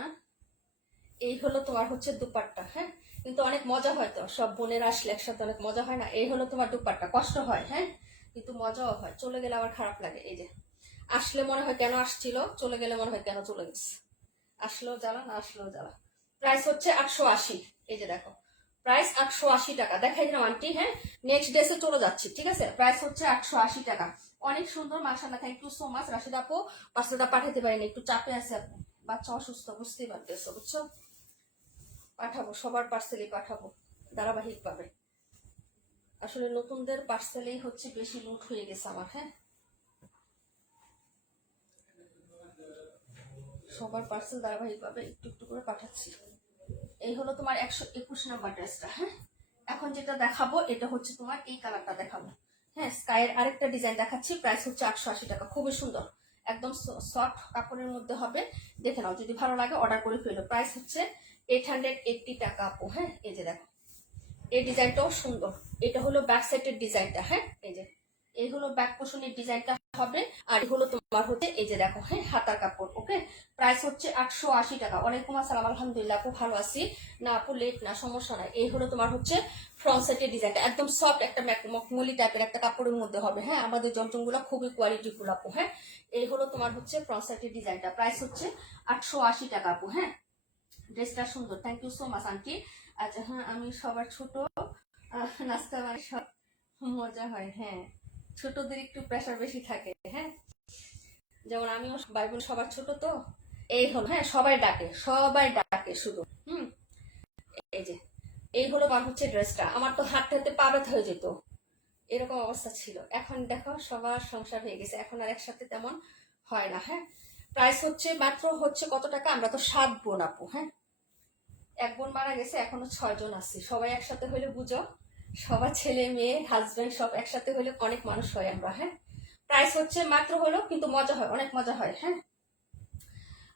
এই হলো তোমার হচ্ছে দুপাট্টা। হ্যাঁ, কিন্তু অনেক মজা হয় তো, সব বোনের আসলে একসাথে অনেক মজা হয় না। এই হলো তোমার দুপাট্টা, কষ্ট হয় হ্যাঁ, কিন্তু মজাও হয়। চলে গেলে আবার খারাপ লাগে। এই যে আসলে মনে হয় কেন আসছিল, চলে গেলে মনে হয় কেন চলে গেছে। আসলেও জ্বালা, না আসলেও জ্বালা। প্রাইস হচ্ছে 880। এই যে দেখো প্রাইস 880 টাকা। দেখাই দিলাম আন্টি। হ্যাঁ, নেক্সট ডেসে চলে যাচ্ছি, ঠিক আছে। প্রাইস হচ্ছে 880 টাকা। অনেক সুন্দর, মাশাআল্লাহ, thank you so much. Rashid আপু পার্সেলটা পাঠাতে পারিনি, একটু চাপে আছে আপু, বাচ্চা অসুস্থ, বুঝতেই পারতেছো, বুঝছো। পাঠাবো, সবার পার্সেলই পাঠাবো ধারাবাহিক পাবে। আসলে নতুনদের পার্সেলেই হচ্ছে বেশি লুট হয়ে গেছে আমার। হ্যাঁ, সবার পার্সেল ধারাবাহিক পাবে, একটু একটু করে পাঠাচ্ছি। এই হলো তোমার 121 নাম্বার ড্রেসটা। হ্যাঁ, এখন যেটা দেখাবো এটা হচ্ছে তোমার এই কালারটা দেখাবো। হ্যাঁ, স্কাইয়ের আরেকটা ডিজাইন দেখাচ্ছি। প্রাইস হচ্ছে 880 টাকা। খুবই সুন্দর, একদম সফট কাপড়ের মধ্যে হবে। দেখে নাও, যদি ভালো লাগে অর্ডার করে ফেলো। প্রাইস হচ্ছে 880 টাকা আপু। হ্যাঁ, এই যে দেখো এই ডিজাইনটাও সুন্দর। এটা হলো ব্যাক সাইডের ডিজাইনটা। হ্যাঁ, এই যে এই হলো ব্যাক পোর্শনের ডিজাইনটা হবে। আর এই হলো তোমার হচ্ছে এই যে দেখো, হ্যাঁ, হাতার কাপড়। ওকে, প্রাইস হচ্ছে 880 টাকা। ওয়ালাইকুম আসসালাম, আলহামদুলিল্লাহ আপু, ভালো আছি। না আপু, লেট না, সমস্যা নাই। এই হলো তোমার হচ্ছে ফ্রন্ট সাইডের ডিজাইনটা, একদম সফট একটা মখমলি টাইপের একটা কাপড়ের মধ্যে হবে। হ্যাঁ, আমাদের জমজমগুলো খুবই কোয়ালিটিফুল আপু। হ্যাঁ, এই হলো তোমার হচ্ছে ফ্রন্ট সাইডের ডিজাইনটা। প্রাইস হচ্ছে 880 টাকা আপু। হ্যাঁ, ড্রেসটা সুন্দর, thank you so much aunty. আচ্ছা, হ্যাঁ, আমি সবার ছোট, নাস্তা মানে সব মজা হয়। হ্যাঁ, ছোটদের একটু প্রেশার বেশি থাকে। হ্যাঁ, যেমন আমিও ভাই বোন সবার ছোট তো, এই হলো। হ্যাঁ, সবাই ডাকে, সবাই ডাকে শুধু। হুম, এই যে এই হলো আমার হচ্ছে ড্রেসটা। আমার তো হাঁটতে হাঁটতে পা ব্যথা হয়ে যেত, এরকম অবস্থা ছিল। এখন দেখো সবার সংসার হয়ে গেছে, এখন আর একসাথে তেমন হয় না। হ্যাঁ, প্রাইস হচ্ছে মাত্র হচ্ছে কত টাকা, আমরা তো 7 বোন আপু। হ্যাঁ, এক বোন মারা গেছে, এখনো 6 জন আছি। সবাই একসাথে হইলে বুঝো, সবার ছেলে মেয়ে হাজবেন্ড সব একসাথে হইলে অনেক মানুষ হয় আমরা। হ্যাঁ, প্রাইস হচ্ছে মাত্র হলো, কিন্তু মজা হয়, অনেক মজা হয়। হ্যাঁ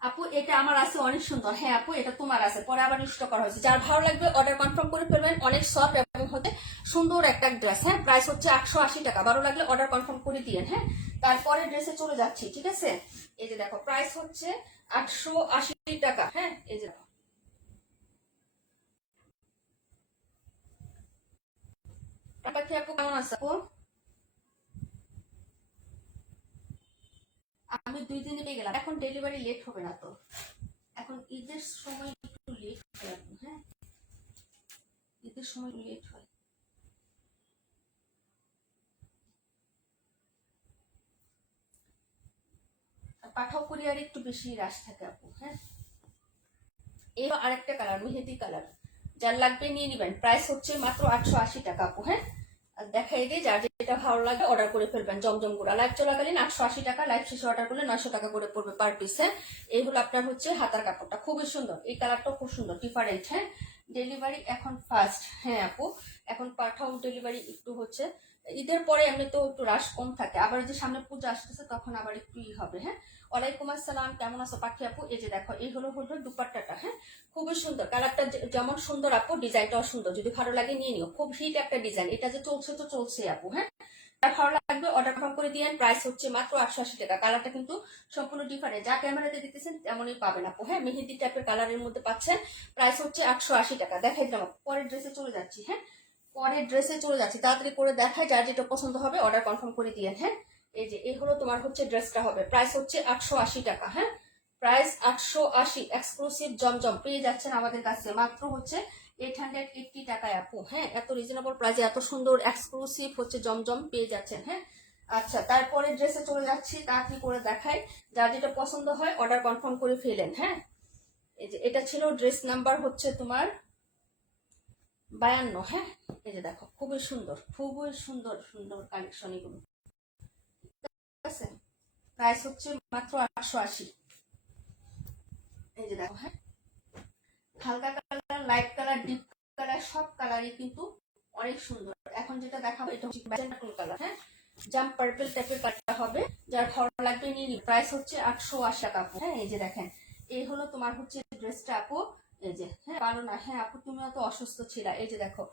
আপু, এটা আমার আছে, অনেক সুন্দর। হ্যাঁ আপু, এটা তোমার আছে, পরে আবার স্টক করা হয়েছে। যার ভালো লাগবে অর্ডার কনফার্ম করে ফেলবেন। অনেক সফট এবং হতে সুন্দর একটা ড্রেস। হ্যাঁ, প্রাইস হচ্ছে 880 টাকা। ভালো লাগলে অর্ডার কনফার্ম করে দিয়েন। হ্যাঁ, তারপরে ড্রেসে চলে যাচ্ছি, ঠিক আছে। এই যে দেখো প্রাইস হচ্ছে 880 টাকা। হ্যাঁ, এই যে পাখি আপু, কেমন আছে আপু? আমি 2 দিনে পেয়ে গেলাম। এখন ডেলিভারি লেট হবে না তো, এখন ঈদের সময় একটু লেট হয় আপু। হ্যাঁ, ঈদের সময় লেট হয়। পাঠাও কুরিয়ারে একটু বেশি রাশ থাকে আপু। হ্যাঁ, এই আরেকটা কালার, মেহেদি কালার, যার লাগবে নিয়ে নিবেন। প্রাইস হচ্ছে মাত্র 880 টাকা আপু। হ্যাঁ, আর দেখাই দিই, যার যেটা ভালো লাগে অর্ডার করে ফেলবেন। জমজম গুঁড়া লাইভ চলাকালীন 880 টাকা, লাইভ শেষে অর্ডার করলে 900 টাকা করে পড়বে পার পিস। হ্যাঁ, এই হলো আপনার হচ্ছে হাতার কাপড়টা, খুবই সুন্দর। এই কালারটাও খুব সুন্দর, ডিফারেন্ট। হ্যাঁ, ডেলিভারি এখন ফার্স্ট। হ্যাঁ আপু, এখন পাঠাও ডেলিভারি একটু হচ্ছে ঈদের পরে এমনি তো একটু রাশ কম থাকে, আবার যে সামনে পূজা আসতেছে তখন আবার একটু হবে। হ্যাঁ, ওয়ালাইকুম আসসালাম, কেমন আছো পাখি আপু? এই যে দেখো এই হলো হলো দুপাট্টাটা। হ্যাঁ, খুবই সুন্দর, কালারটা যেমন সুন্দর আপু, ডিজাইনটাও সুন্দর। যদি ভালো লাগে নিয়ে নিও, খুব হিট একটা ডিজাইন। এটা যে চলছে তো চলছে আপু। হ্যাঁ, ভালো লাগবে অর্ডার কনফার্ম করে দিয়েন। প্রাইস হচ্ছে মাত্র 880 টাকা। কালারটা কিন্তু সম্পূর্ণ ডিফারেন্ট, যা ক্যামেরাতে দেখতেছেন তেমনই পাবেন আপু। হ্যাঁ, মেহেদি টাইপের কালারের মধ্যে পাচ্ছেন। প্রাইস হচ্ছে 880 টাকা। দেখাই দিলাম, পরের ড্রেসে চলে যাচ্ছি। হ্যাঁ, পরের ড্রেসে চলে যাচ্ছি, তাড়াতাড়ি করে দেখায়, যার যেটা পছন্দ হবে অর্ডার কনফার্ম করে দিয়েন। হ্যাঁ, এই যে এই হলো তোমার হচ্ছে ড্রেসটা হবে। প্রাইস হচ্ছে 880 টাকা। হ্যাঁ, প্রাইস 880। এক্সক্লুসিভ জমজম পেয়ে যাচ্ছেন আমাদের কাছে মাত্র হচ্ছে 880 টাকায় আপু। হ্যাঁ, এত রিজনেবল প্রাইসে এত সুন্দর এক্সক্লুসিভ হচ্ছে জমজম পেয়ে যাচ্ছেন। হ্যাঁ, আচ্ছা, তারপরে ড্রেসে চলে যাচ্ছি, তাড়াতাড়ি করে দেখাই, যার যেটা পছন্দ হয় অর্ডার কনফার্ম করে ফেলেন। হ্যাঁ, এই যে এটা ছিল ড্রেস নাম্বার হচ্ছে তোমার 52। হ্যাঁ, এই যে দেখো খুবই সুন্দর, খুবই সুন্দর সুন্দর কালেকশন এগুলো। ঠিক আছে, প্রাইস হচ্ছে মাত্র 880। এই যে দেখো। হ্যাঁ, হালকা colour, light colour, deep colour, সব কালারই কিন্তু অনেক সুন্দর। এখন যেটা দেখাবো এটা হচ্ছে ম্যাজেন্টা কালার। হ্যাঁ, জাম পার্পল টাইপের কালারটা হবে, যার ভালো লাগবে নিয়ে নিন। প্রাইস হচ্ছে 880 টাকা আপু। হ্যাঁ, এই যে দেখেন এই হলো তোমার হচ্ছে ড্রেসটা আপু। এই যে হ্যাঁ, পারো না, হ্যাঁ আপু তুমিও তো অসুস্থ ছিলা। এই যে দেখো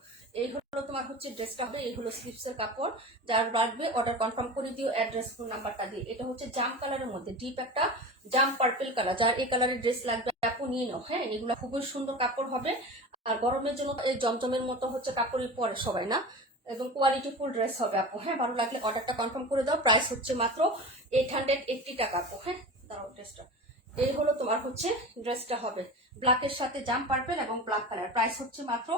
এই হলো তোমার হচ্ছে ড্রেসটা হবে। এই হলো স্লিপসের কাপড়, যার লাগবে অর্ডার কনফার্ম করে দিও অ্যাড্রেস ফোন নাম্বারটা দিয়ে। এটা হচ্ছে জাম কালারের মধ্যে ডিপ একটা জাম পার্পল কালার, যার এই কালারের ড্রেস লাগবে আপু নিয়ে নাও। হ্যাঁ, এগুলো খুবই সুন্দর কাপড় হবে। আর গরমের জন্য এই জমজমের মতো হচ্ছে কাপড়ই পরে সবাই না, এবং কোয়ালিটি ফুল ড্রেস হবে আপু। হ্যাঁ, ভালো লাগলে অর্ডারটা কনফার্ম করে দাও। প্রাইস হচ্ছে মাত্র 880 টাকা আপু। হ্যাঁ, দাঁড়াও ড্রেসটা, এই হলো তোমার হচ্ছে ড্রেসটা হবে ব্ল্যাকের সাথে জাম পার্পেল এবং ব্ল্যাক কালার। প্রাইস হচ্ছে মাত্র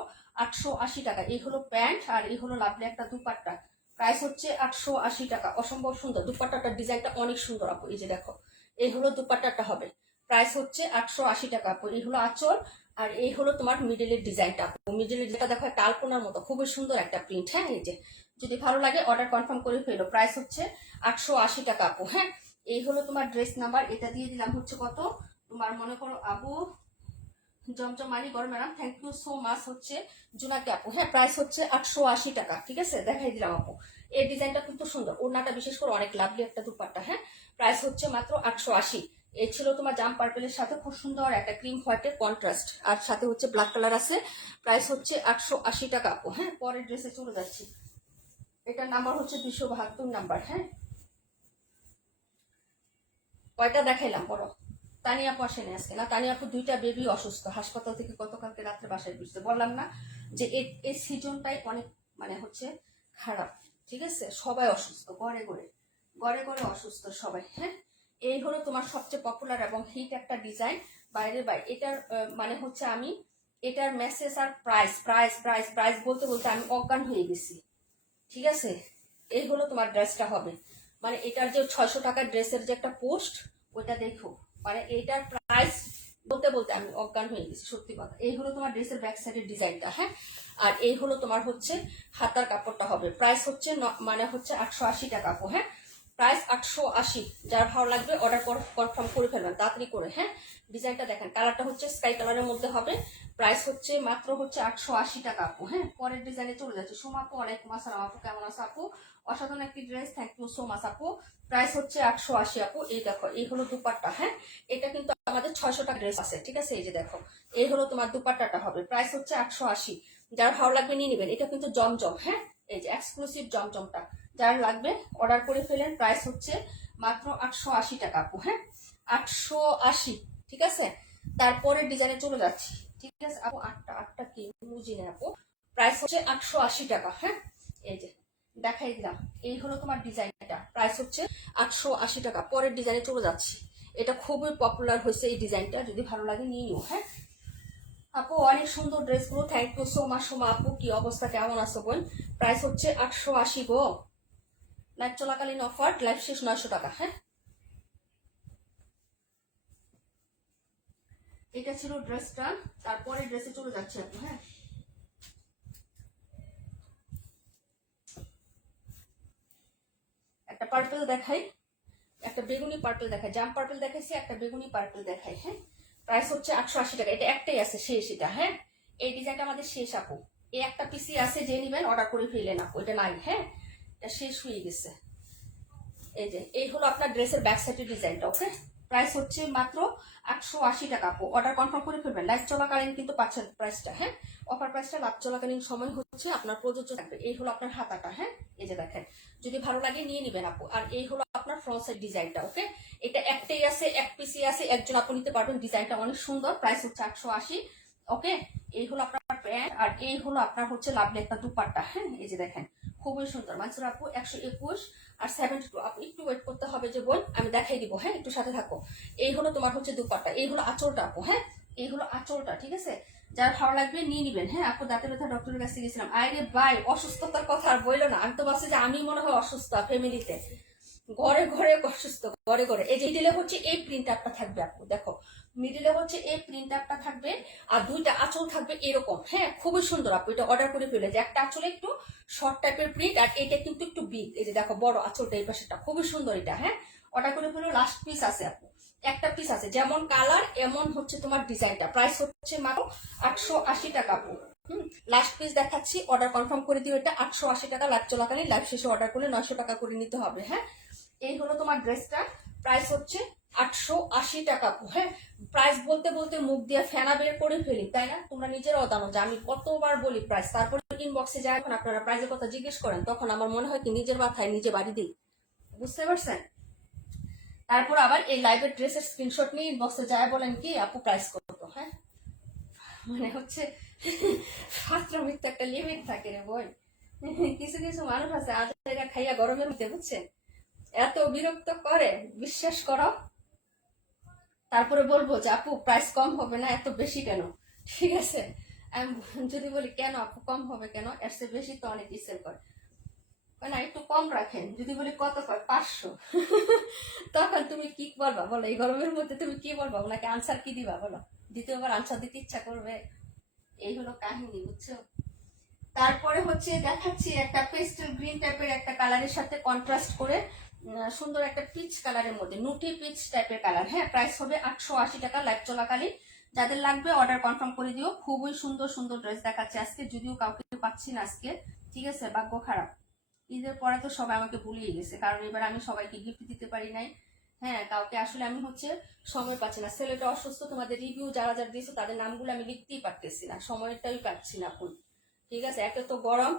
880 টাকা। এই হলো প্যান্ট আর এই হলো লাভলি একটা দুপাট্টা। প্রাইস হচ্ছে 880 টাকা। অসম্ভব সুন্দর দুপাট্টাটার ডিজাইনটা অনেক সুন্দর আপু। এই যে দেখো, এই হলো দুপাট্টাটা হবে। প্রাইস হচ্ছে 880 টাকা আপু। এই হলো আঁচল আর এই হলো তোমার মিডলের ডিজাইনটা আপু। মিডলের ডিজাইনটা দেখো একটা আলপনার মতো, খুবই সুন্দর একটা প্রিন্ট। হ্যাঁ, এই যে যদি ভালো লাগে অর্ডার কনফার্ম করে ফেলো। প্রাইস হচ্ছে 880 টাকা আপু। হ্যাঁ, এই হলো তোমার ড্রেস নাম্বার। এটা দিয়ে দিলাম হচ্ছে কত, তোমার মনে করো আবু জমজম মানি গড় madam, thank you so much হচ্ছে জুনাকি আপু। হ্যাঁ, প্রাইস হচ্ছে 880 টাকা। ঠিক আছে, দেখাই দিলাম আপু। এই ডিজাইনটা কিন্তু সুন্দর, ওড়নাটা বিশেষ করে অনেক লাভলি একটা দুপাট্টা। হ্যাঁ, প্রাইস হচ্ছে মাত্র 880। এই ছিল তোমার জাম পার্পেলের সাথে খুব সুন্দর একটা ক্রিম হোয়াইটের কন্ট্রাস্ট, আর সাথে হচ্ছে ব্ল্যাক কালার আছে। প্রাইস হচ্ছে 880 টাকা আপু। হ্যাঁ, পরের ড্রেসে চলে যাচ্ছি। এটার নাম্বার হচ্ছে 272 নাম্বার। হ্যাঁ, কয়টা দেখাইলাম বলো? তানিয়া আপু আসেনি আজকে না? তানিয়া আপু দুইটা বেবি অসুস্থ, হাসপাতাল থেকে গতকালকে রাত্রে বাসায় ফিরছে। বললাম না যে এই সিজনটাই অনেক মানে হচ্ছে খারাপ। ঠিক আছে, সবাই অসুস্থ, গড়ে গড়ে গড়ে গড়ে অসুস্থ সবাই। হ্যাঁ, এই হলো তোমার সবচেয়ে পপুলার এবং হিট একটা ডিজাইন। বাইরে এটার মানে হচ্ছে আমি এটার মেসেজ আর প্রাইস প্রাইস প্রাইস প্রাইস বলতে বলতে আমি অজ্ঞান হয়ে গেছি। ঠিক আছে, এই হলো তোমার ড্রেসটা হবে। মানে এটার যে 600 টাকার ড্রেসের যে একটা পোস্ট, ওইটা দেখো, মানে এইটার প্রাইস বলতে বলতে আমি অজ্ঞান হয়ে গেছি, সত্যি কথা। এই হলো তোমার ড্রেসের ব্যাক সাইডের ডিজাইনটা। হ্যাঁ, আর এই হলো তোমার হচ্ছে হাতার কাপড়টা হবে। প্রাইস হচ্ছে মানে হচ্ছে 880 টাকা আপু। হ্যাঁ, প্রাইস 880। যার ভালো লাগবে অর্ডার কনফার্ম করে ফেলবেন তাড়াতাড়ি করে। হ্যাঁ, ডিজাইনটা দেখেন, কালারটা হচ্ছে স্কাই কালারের মধ্যে হবে। প্রাইস হচ্ছে মাত্র হচ্ছে 880 টাকা আপু। হ্যাঁ, পরের ডিজাইনে চলে যাচ্ছে। সোমা আপু, ওয়ালাইকুম আসসালাম আপু, কেমন আছো আপু? অসাধারণ একটি dress, thank you so much আপু। প্রাইস হচ্ছে 880 আপু। এই দেখো, এই হলো দুপাট্টা। হ্যাঁ, এটা কিন্তু আমাদের 600 টাকা ড্রেস আছে। ঠিক আছে, এই যে দেখো, এই হলো তোমার দুপাট্টাটা হবে। প্রাইস হচ্ছে 880। যার ভালো লাগবে নিয়ে নেবেন। এটা কিন্তু জমজম। হ্যাঁ, এই যে এক্সক্লুসিভ জমজমটা, যার লাগবে অর্ডার করে ফেলেন। প্রাইস হচ্ছে মাত্র 880 টাকা আপু। হ্যাঁ, 880। ঠিক আছে, তারপরে ডিজাইনে চলে যাচ্ছি। ঠিক আছে আপু, আটটা আটটা কি বুঝি না আপু। প্রাইস হচ্ছে 880 টাকা। হ্যাঁ, এই যে দেখাই দিলাম, এই হলো তোমার ডিজাইনটা। প্রাইস হচ্ছে 880 টাকা। পরের ডিজাইনে চলে যাচ্ছি। এটা খুবই পপুলার হয়েছে এই ডিজাইনটা, যদি ভালো লাগে নিয়ে নিও। হ্যাঁ আপু, অনেক সুন্দর ড্রেসগুলো, thank you so much. Soma আপু, কি অবস্থা, কেমন আছো বোন? প্রাইস হচ্ছে 880 গো। লাইভ চলাকালীন অফার, লাইভ শেষ 900 টাকা। হ্যাঁ, এটা ছিল ড্রেসটা। তারপরে ড্রেসে চলে যাচ্ছে আপু। হ্যাঁ, একটা পার্পল দেখাই, একটা বেগুনি পার্পল দেখাই, জাম পার্পল দেখাইছি, একটা বেগুনি পার্পল দেখাই। হ্যাঁ, প্রাইস হচ্ছে 880 টাকা। এটা একটাই আছে, শেষ এটা। হ্যাঁ, এই ডিজাইনটা আমাদের শেষ আপু। এই একটা পিসি আছে, যে নিবেন অর্ডার করে ফেলেন আপু, এটা নাই। হ্যাঁ, এটা শেষ হয়ে গেছে। এই যে এই হলো আপনার ড্রেসের ব্যাক সাইডের ডিজাইনটা। ওকে, প্রাইস হচ্ছে মাত্র 880 টাকা আপু। অর্ডার কনফার্ম করে ফেলবেন, লাইভ চলাকালীন কিন্তু পাচ্ছেন প্রাইসটা। হ্যাঁ, অফার প্রাইসটা লাইভ চলাকালীন সময় হচ্ছে আপনার প্রযোজ্য থাকবে। এই হলো আপনার হাতাটা। হ্যাঁ, এই যে দেখেন, যদি ভালো লাগে নিয়ে নিবেন আপু। আর এই হলো আপনার ফ্রন্ট সাইড ডিজাইনটা। ওকে, এটা একটাই আছে, এক পিসি আছে, একজন আপু নিতে পারবেন। ডিজাইনটা অনেক সুন্দর। প্রাইস হচ্ছে 880। ওকে, এই হলো আপনার প্যান্ট আর এই হলো আপনার হচ্ছে লাভলি একটা দুপাট্টা। হ্যাঁ, এই যে দেখেন, খুবই সুন্দর। মানসুর আপু 121 আর 72 আপু, একটু ওয়েট করতে হবে যে বোন, আমি দেখাই দিব। হ্যাঁ, একটু সাথে থাকো। এই হলো তোমার হচ্ছে দুপাট্টা, এই হলো আঁচলটা আপু। হ্যাঁ, এই হলো আঁচলটা। ঠিক আছে, যার ভালো লাগবে নিয়ে নিবেন। হ্যাঁ আপু, দাঁতের ব্যথা ডক্টরের কাছে গেছিলাম। আরে ভাই, অসুস্থতার কথা আর বললো না। আমি তো ভাবছি যে আমি মনে হয় অসুস্থ ফ্যামিলিতে, ঘরে ঘরে অসুস্থ, ঘরে ঘরে। এই যে মিডিলে হচ্ছে এই প্রিন্ট আপটা থাকবে আপু, দেখো মিডিলে হচ্ছে এই প্রিন্ট আপটা থাকবে, আর দুইটা আঁচল থাকবে এরকম। হ্যাঁ, খুবই সুন্দর আপু। এটা অর্ডার করে ফেলে যে একটা আঁচলে একটু শর্ট টাইপের প্রিন্ট, আর এটা কিন্তু একটু বিগ। এই যে দেখো, বড় আঁচলটা এই পাশেটা, খুবই সুন্দর এটা। হ্যাঁ, অর্ডার করে ফেলো। লাস্ট পিস আছে আপু, একটা পিস আছে, যেমন কালার এমন হচ্ছে তোমার ডিজাইনটা। প্রাইস হচ্ছে মাত্র 880 টাকা আপু। লাস্ট পিস দেখাচ্ছি, অর্ডার কনফার্ম করে দিও। এটা 880 টাকা। লাইভ চলাকালীন, লাইভ শেষে অর্ডার করলে 900 টাকা করে নিতে হবে। হ্যাঁ, এই হলো তোমার ড্রেসটা। প্রাইস হচ্ছে 880 টাকা আপু। হ্যাঁ, প্রাইস বলতে বলতে মুখ দিয়ে ফেনা বের করে ফেলি, তাই না? তোমরা নিজেরাও জানো যে আমি কতবার বলি প্রাইস, তারপরে ইনবক্সে যায় এখন আপনারা প্রাইসের কথা জিজ্ঞেস করেন, তখন আমার মনে হয় কি নিজের মাথায় নিজে বাড়ি দিই। বুঝতে পারছেন? তারপর আবার এই লাইভের ড্রেসের স্ক্রিনশট নিয়ে ইনবক্সে যায় বলেন কি আপু প্রাইস কত। হ্যাঁ, মানে হচ্ছে ফাত্রামির তো একটা লিমিট থাকে রে বই। কিছু কিছু মানুষ আছে আজ এরা খাইয়া গরমের মধ্যে, বুঝছেন, এত বিরক্ত করে, বিশ্বাস করো। তারপরে বলবো যে আপু প্রাইস কম হবে না, এত বেশি কেন? ঠিক আছে, আমি যদি বলি কেন আপু কম হবে কেন, এর চেয়ে বেশি তো অনেক সেল করে, না একটু কম রাখেন। যদি বলি কত কয় 500, তখন তুমি কি বলবা বলো? এই গরমের মধ্যে তুমি কি বলবা? ওনাকে আনসার কি দিবা বলো? দ্বিতীয়বার আনসার দিতে ইচ্ছা করবে? এই হলো কাহিনী, বুঝছো। তারপরে হচ্ছে দেখাচ্ছি একটা পেস্টেল গ্রিন টাইপের একটা কালারের সাথে কন্ট্রাস্ট করে সুন্দর একটা পিচ কালারের মধ্যে, নুটি পিচ টাইপের কালার। হ্যাঁ, প্রাইস হবে 880 টাকা লাইভ চলাকালীন। যাদের লাগবে অর্ডার কনফার্ম করে দিও। খুবই সুন্দর সুন্দর ড্রেস দেখাচ্ছে আজকে, যদিও কাউকে পাচ্ছি না আজকে। ঠিক আছে, ভাগ্য খারাপ। ঈদের পরে তো সবাই আমাকে ভুলিয়ে গেছে, কারণ এবার আমি সবাইকে গিফট দিতে পারি নাই। হ্যাঁ, কাউকে আসলে আমি হচ্ছে সময় পাচ্ছি না। ছেলেটা অসুস্থ, তোমাদের রিভিউ যারা যারা দিয়েছো তাদের নামগুলো আমি লিখতেই পারতেছি না, সময়টাই পাচ্ছি না এখন। ঠিক আছে, একে তো গরম,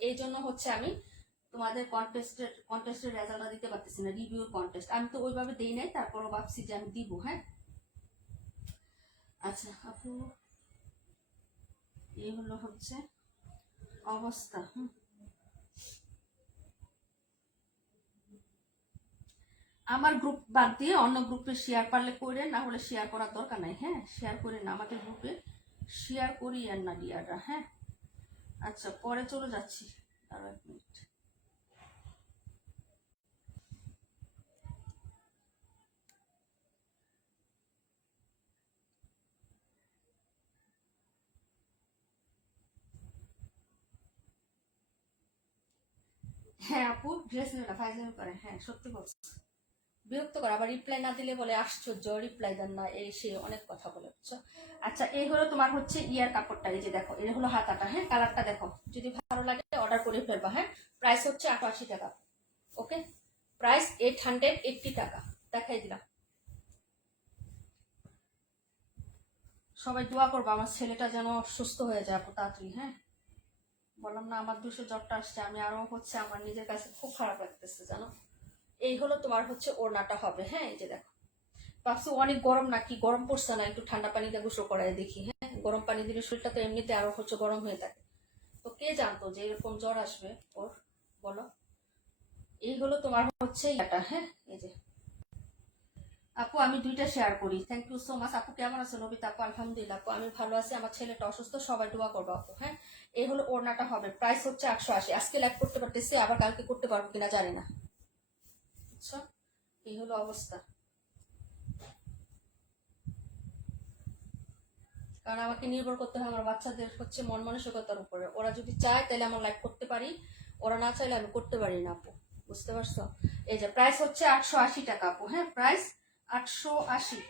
এই জন্য হচ্ছে আমি তোমাদের কন্টেস্টের রেজাল্টটা দিতে পারতেছি না। রিভিউর কন্টেস্ট আমি তো ওইভাবে দেই নাই, তারপরও ভাবছি যে আমি দিব। হ্যাঁ, আচ্ছা আপু, এই হলো হচ্ছে অবস্থা। আমার গ্রুপ বাদ দিয়ে অন্য গ্রুপে শেয়ার পারলে করে, না হলে শেয়ার করার দরকার নাই। হ্যাঁ, শেয়ার করে না, আমাদের গ্রুপে শেয়ার করি আর না ডিয়াররা। হ্যাঁ, আচ্ছা পরে চলে যাচ্ছি, আরো 1 মিনিট। হ্যাঁ আপু, ড্রেস নেবে না, ফাইজলামি করে। হ্যাঁ সত্যি বলছি, বিরক্ত করে। আবার রিপ্লাই না দিলে বলে আশ্চর্য, রিপ্লাই দেন না, এই সে অনেক কথা বলে, বুঝছো। আচ্ছা, এই হলো তোমার হচ্ছে ইয়ার কাপড়টা, এই যে দেখো, এই হলো হাতাটা। হ্যাঁ, কালারটা দেখো, যদি ভালো লাগে অর্ডার করে ফেলবা। হ্যাঁ, প্রাইস হচ্ছে 88 টাকা। ওকে, প্রাইস 880 টাকা। দেখাই দিলাম। সবাই দোয়া করবো আমার ছেলেটা যেন সুস্থ হয়ে যায় আপু তাড়াতাড়ি। হ্যাঁ, বললাম না আমার 200 জ্বরটা আসছে, আমি আরো হচ্ছে আমার নিজের কাছে খুব খারাপ লাগতেছে জানো। এই হলো তোমার হচ্ছে ওড়নাটা হবে। হ্যাঁ, এই যে দেখো, ভাবছি অনেক গরম নাকি, গরম পড়ছে না, একটু ঠান্ডা পানিতে গোসল করায় দেখি। হ্যাঁ, গরম পানি দিলে শরীরটা তো এমনিতে আরো হচ্ছে গরম হয়ে থাকে, তো কে জানতো যে এরকম জ্বর আসবে ওর, বলো। এই হলো তোমার হচ্ছে এটা। হ্যাঁ, এই যে আপু আমি দুইটা শেয়ার করি। থ্যাংক ইউ সো মাচ আপু। কেমন আছো নবিতা আপু? আলহামদুলিল্লাহ আপু, আমি ভালো আছি। আমার ছেলেটা অসুস্থ, সবাই দোয়া করবো আপু। হ্যাঁ, এই হলো ওড়নাটা হবে, প্রাইস হচ্ছে 880। আজকে লাইভ করতে পারতেছি, আবার কালকে করতে পারবো কিনা জানি না, বুঝছো। এই হলো অবস্থা, কারণ আমাকে নির্ভর করতে হয় আমার বাচ্চাদের হচ্ছে মন মানসিকতার উপরে। ওরা যদি চায় তাহলে আমার লাইভ করতে পারি, ওরা না চাইলে আমি করতে পারি না আপু, বুঝতে পারছো। এই যে প্রাইস হচ্ছে 880 টাকা আপু। হ্যাঁ, প্রাইস 880।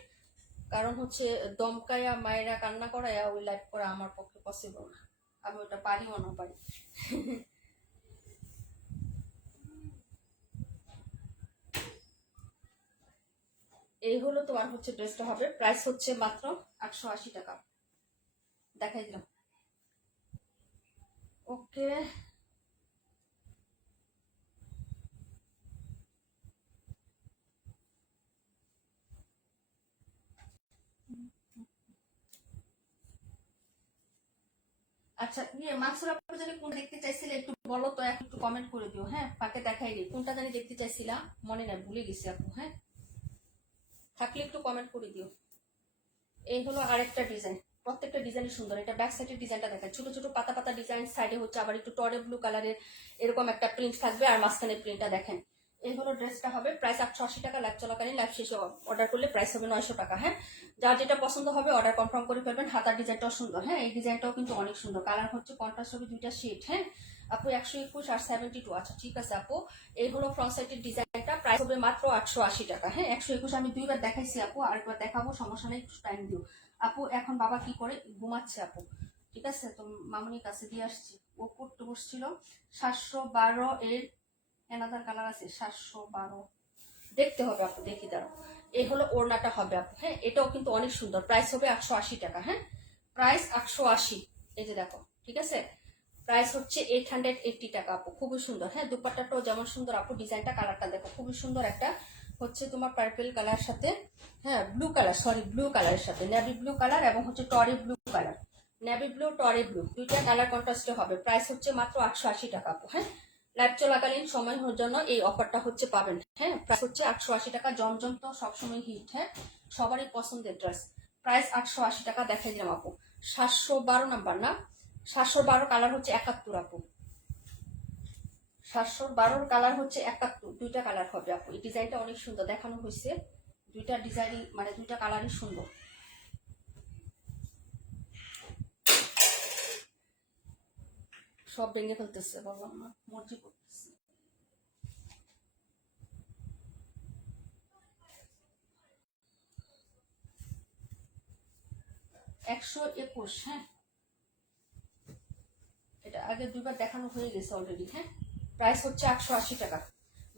কারণ হচ্ছে দমকাইয়া মায়েরা কান্না করাইয়া ওই লাইভ করা আমার পক্ষে পসিবল না, আমি ওটা পারিও না পারি। এই হলো তোমার হচ্ছে ড্রেসটা হবে, প্রাইস হচ্ছে মাত্র 880 টাকা। দেখাই দিলাম। ওকে, আচ্ছা ইয়ে মাসুর আপু জানি কোন দেখতে চাইছিলে একটু বলো তো, একটু কমেন্ট করে দিও। হ্যাঁ, পাকে দেখাই দিই কোনটা জানি দেখতে চাইছিলা, মনে নাই, ভুলে গেছি আপু। হ্যাঁ, থাকলে একটু কমেন্ট করে দিও। এই হলো আরেকটা ডিজাইন, প্রত্যেকটা ডিজাইন সুন্দর। এটা ব্যাক সাইডের ডিজাইনটা দেখায়, ছোট ছোট পাতা পাতা ডিজাইন, সাইডে হচ্ছে আবার একটু টরে ব্লু কালারের এরকম একটা প্রিন্ট থাকবে, আর মাঝখানে প্রিন্টটা দেখেন। এই হলো ড্রেসটা হবে, প্রাইস 880 টাকা। লাইভ চলাকালীন, লাইভ শেষে অর্ডার করলে প্রাইস হবে 900 টাকা। হ্যাঁ, যার যেটা পছন্দ হবে অর্ডার কনফার্ম করে ফেলবেন। হাতার ডিজাইনটাও সুন্দর। হ্যাঁ, এই ডিজাইনটাও কিন্তু অনেক সুন্দর, কালার হচ্ছে কন্ট্রাস্ট হবে, দুইটা শেড। হ্যাঁ আপু, 121 আর 72। আচ্ছা ঠিক আছে আপু, এই হলো ফ্রন্ট সাইডের ডিজাইনটা, প্রাইস হবে মাত্র 880 টাকা। হ্যাঁ, 121 আমি দুইবার দেখাইছি আপু, আরেকবার দেখাবো, সমস্যা নেই, একটু টাইম দিও। আপু এখন বাবা কি করে? ঘুমাচ্ছে আপু। ঠিক আছে, তো মামুনির কাছে দিয়ে আসছি, ও পড়তে বসছিল। 712 এর এনাদার কালার আছে, 712 দেখতে হবে আপু, দেখি দাঁড়াও। এই হলো ওড়নাটা হবে আপু। হ্যাঁ, এটাও কিন্তু অনেক সুন্দর, প্রাইস হবে 880 টাকা। হ্যাঁ, প্রাইস 880। এই যে দেখো, ঠিক আছে, প্রাইস হচ্ছে 880 টাকা আপু, খুবই সুন্দর। হ্যাঁ, দুপাট্টাটাও যেমন সুন্দর আপু, ডিজাইনটা কালারটা দেখো, খুবই সুন্দর একটা হচ্ছে তোমার পার্পল কালার সাথে, হ্যাঁ ব্লু কালার, সরি ব্লু কালারের সাথে নেভি ব্লু কালার এবং হচ্ছে টরি ব্লু কালার, নেভি ব্লু, টরে ব্লু, দুইটা কালার কন্ট্রাস্টে হবে। প্রাইস হচ্ছে মাত্র 880 টাকা আপু। হ্যাঁ, লাইভ চলাকালীন সময়ের জন্য এই অফারটা হচ্ছে পাবেন। হ্যাঁ, প্রাইস হচ্ছে 880 টাকা। জমজম তো সবসময় হিট। হ্যাঁ, সবারই পছন্দের ড্রেস। প্রাইস 880 টাকা। দেখাই দিলাম আপু। 712 নাম্বার না, 712 কালার হচ্ছে 71 আপু। 712 কালার হচ্ছে 71, দুইটা কালার হবে আপু। এই ডিজাইনটা অনেক সুন্দর দেখানো হয়েছে, দুইটা ডিজাইনই মানে দুইটা কালারই সুন্দর। সব ভেঙে ফেলতেছে, বললাম না, মর্জি করতেছে। একশো 21। হ্যাঁ, এটা আগে দুইবার দেখানো হয়ে গেছে অলরেডি। হ্যাঁ, প্রাইস হচ্ছে 880 টাকা।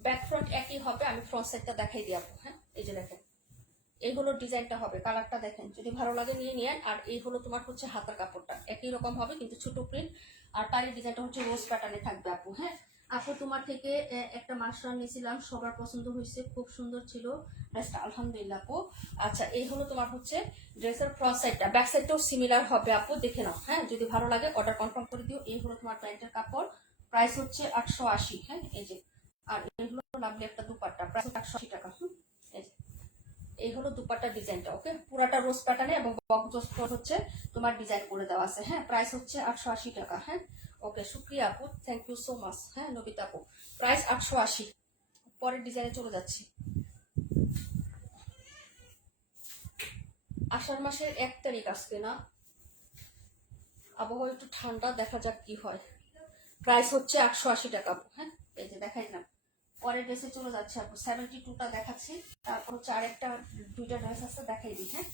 ব্যাক ফ্রন্ট একই হবে, আমি ফ্রন্ট সাইডটা দেখাই দিই আপু। হ্যাঁ, এই যে দেখেন, এই হলো ডিজাইনটা হবে, কালারটা দেখেন, যদি ভালো লাগে নিয়ে নিয়েন। আর এই হলো তোমার হচ্ছে হাতার কাপড়টা একই রকম হবে কিন্তু ছোট প্রিন্ট। আর পাড়ির ডিজাইনটা হচ্ছে রোজ প্যাটার্নে থাকবে আপু। হ্যাঁ আপু, তোমার থেকে একটা মাসরান নিয়েছিলাম, সবার পছন্দ হয়েছে, খুব সুন্দর ছিল ড্রেসটা, আলহামদুলিল্লাহ আপু। আচ্ছা, এই হলো তোমার হচ্ছে ড্রেসের ফ্রন্ট সাইডটা, ব্যাক সাইডটাও সিমিলার হবে আপু, দেখে নাও। হ্যাঁ, যদি ভালো লাগে অর্ডার কনফার্ম করে দিও। এই হলো তোমার প্যান্টের কাপড়, প্রাইস হচ্ছে 880। হ্যাঁ, এই যে। আর এই হলো লাভলি একটা দুপাট্টা, প্রাইস 880 টাকা। এই যে, এই হলো দুপাট্টার ডিজাইনটা। ওকে, পুরাটা রোজ প্যাটার্নে এবং বক্স হচ্ছে তোমার ডিজাইন করে দেওয়া আছে। হ্যাঁ, প্রাইস হচ্ছে 880 টাকা। হ্যাঁ, ওকে, শুক্রিয়া আপু, থ্যাংক ইউ সো মাচ। হ্যাঁ, নবিতা আপু, প্রাইস 880। পরের ডিজাইনে চলে যাচ্ছি। আষাঢ় মাসের 1 তারিখ আজকে না, আবহাওয়া একটু ঠান্ডা, দেখা যাক কি হয়। প্রাইস হচ্ছে 880 টাকা আপু। হ্যাঁ, এই যে দেখাই না, পরের ড্রেসে চলে যাচ্ছে আপু। 72টা দেখাচ্ছি, তারপর হচ্ছে আরেকটা দুইটা ড্রেস আছে, দেখাই দিই। হ্যাঁ,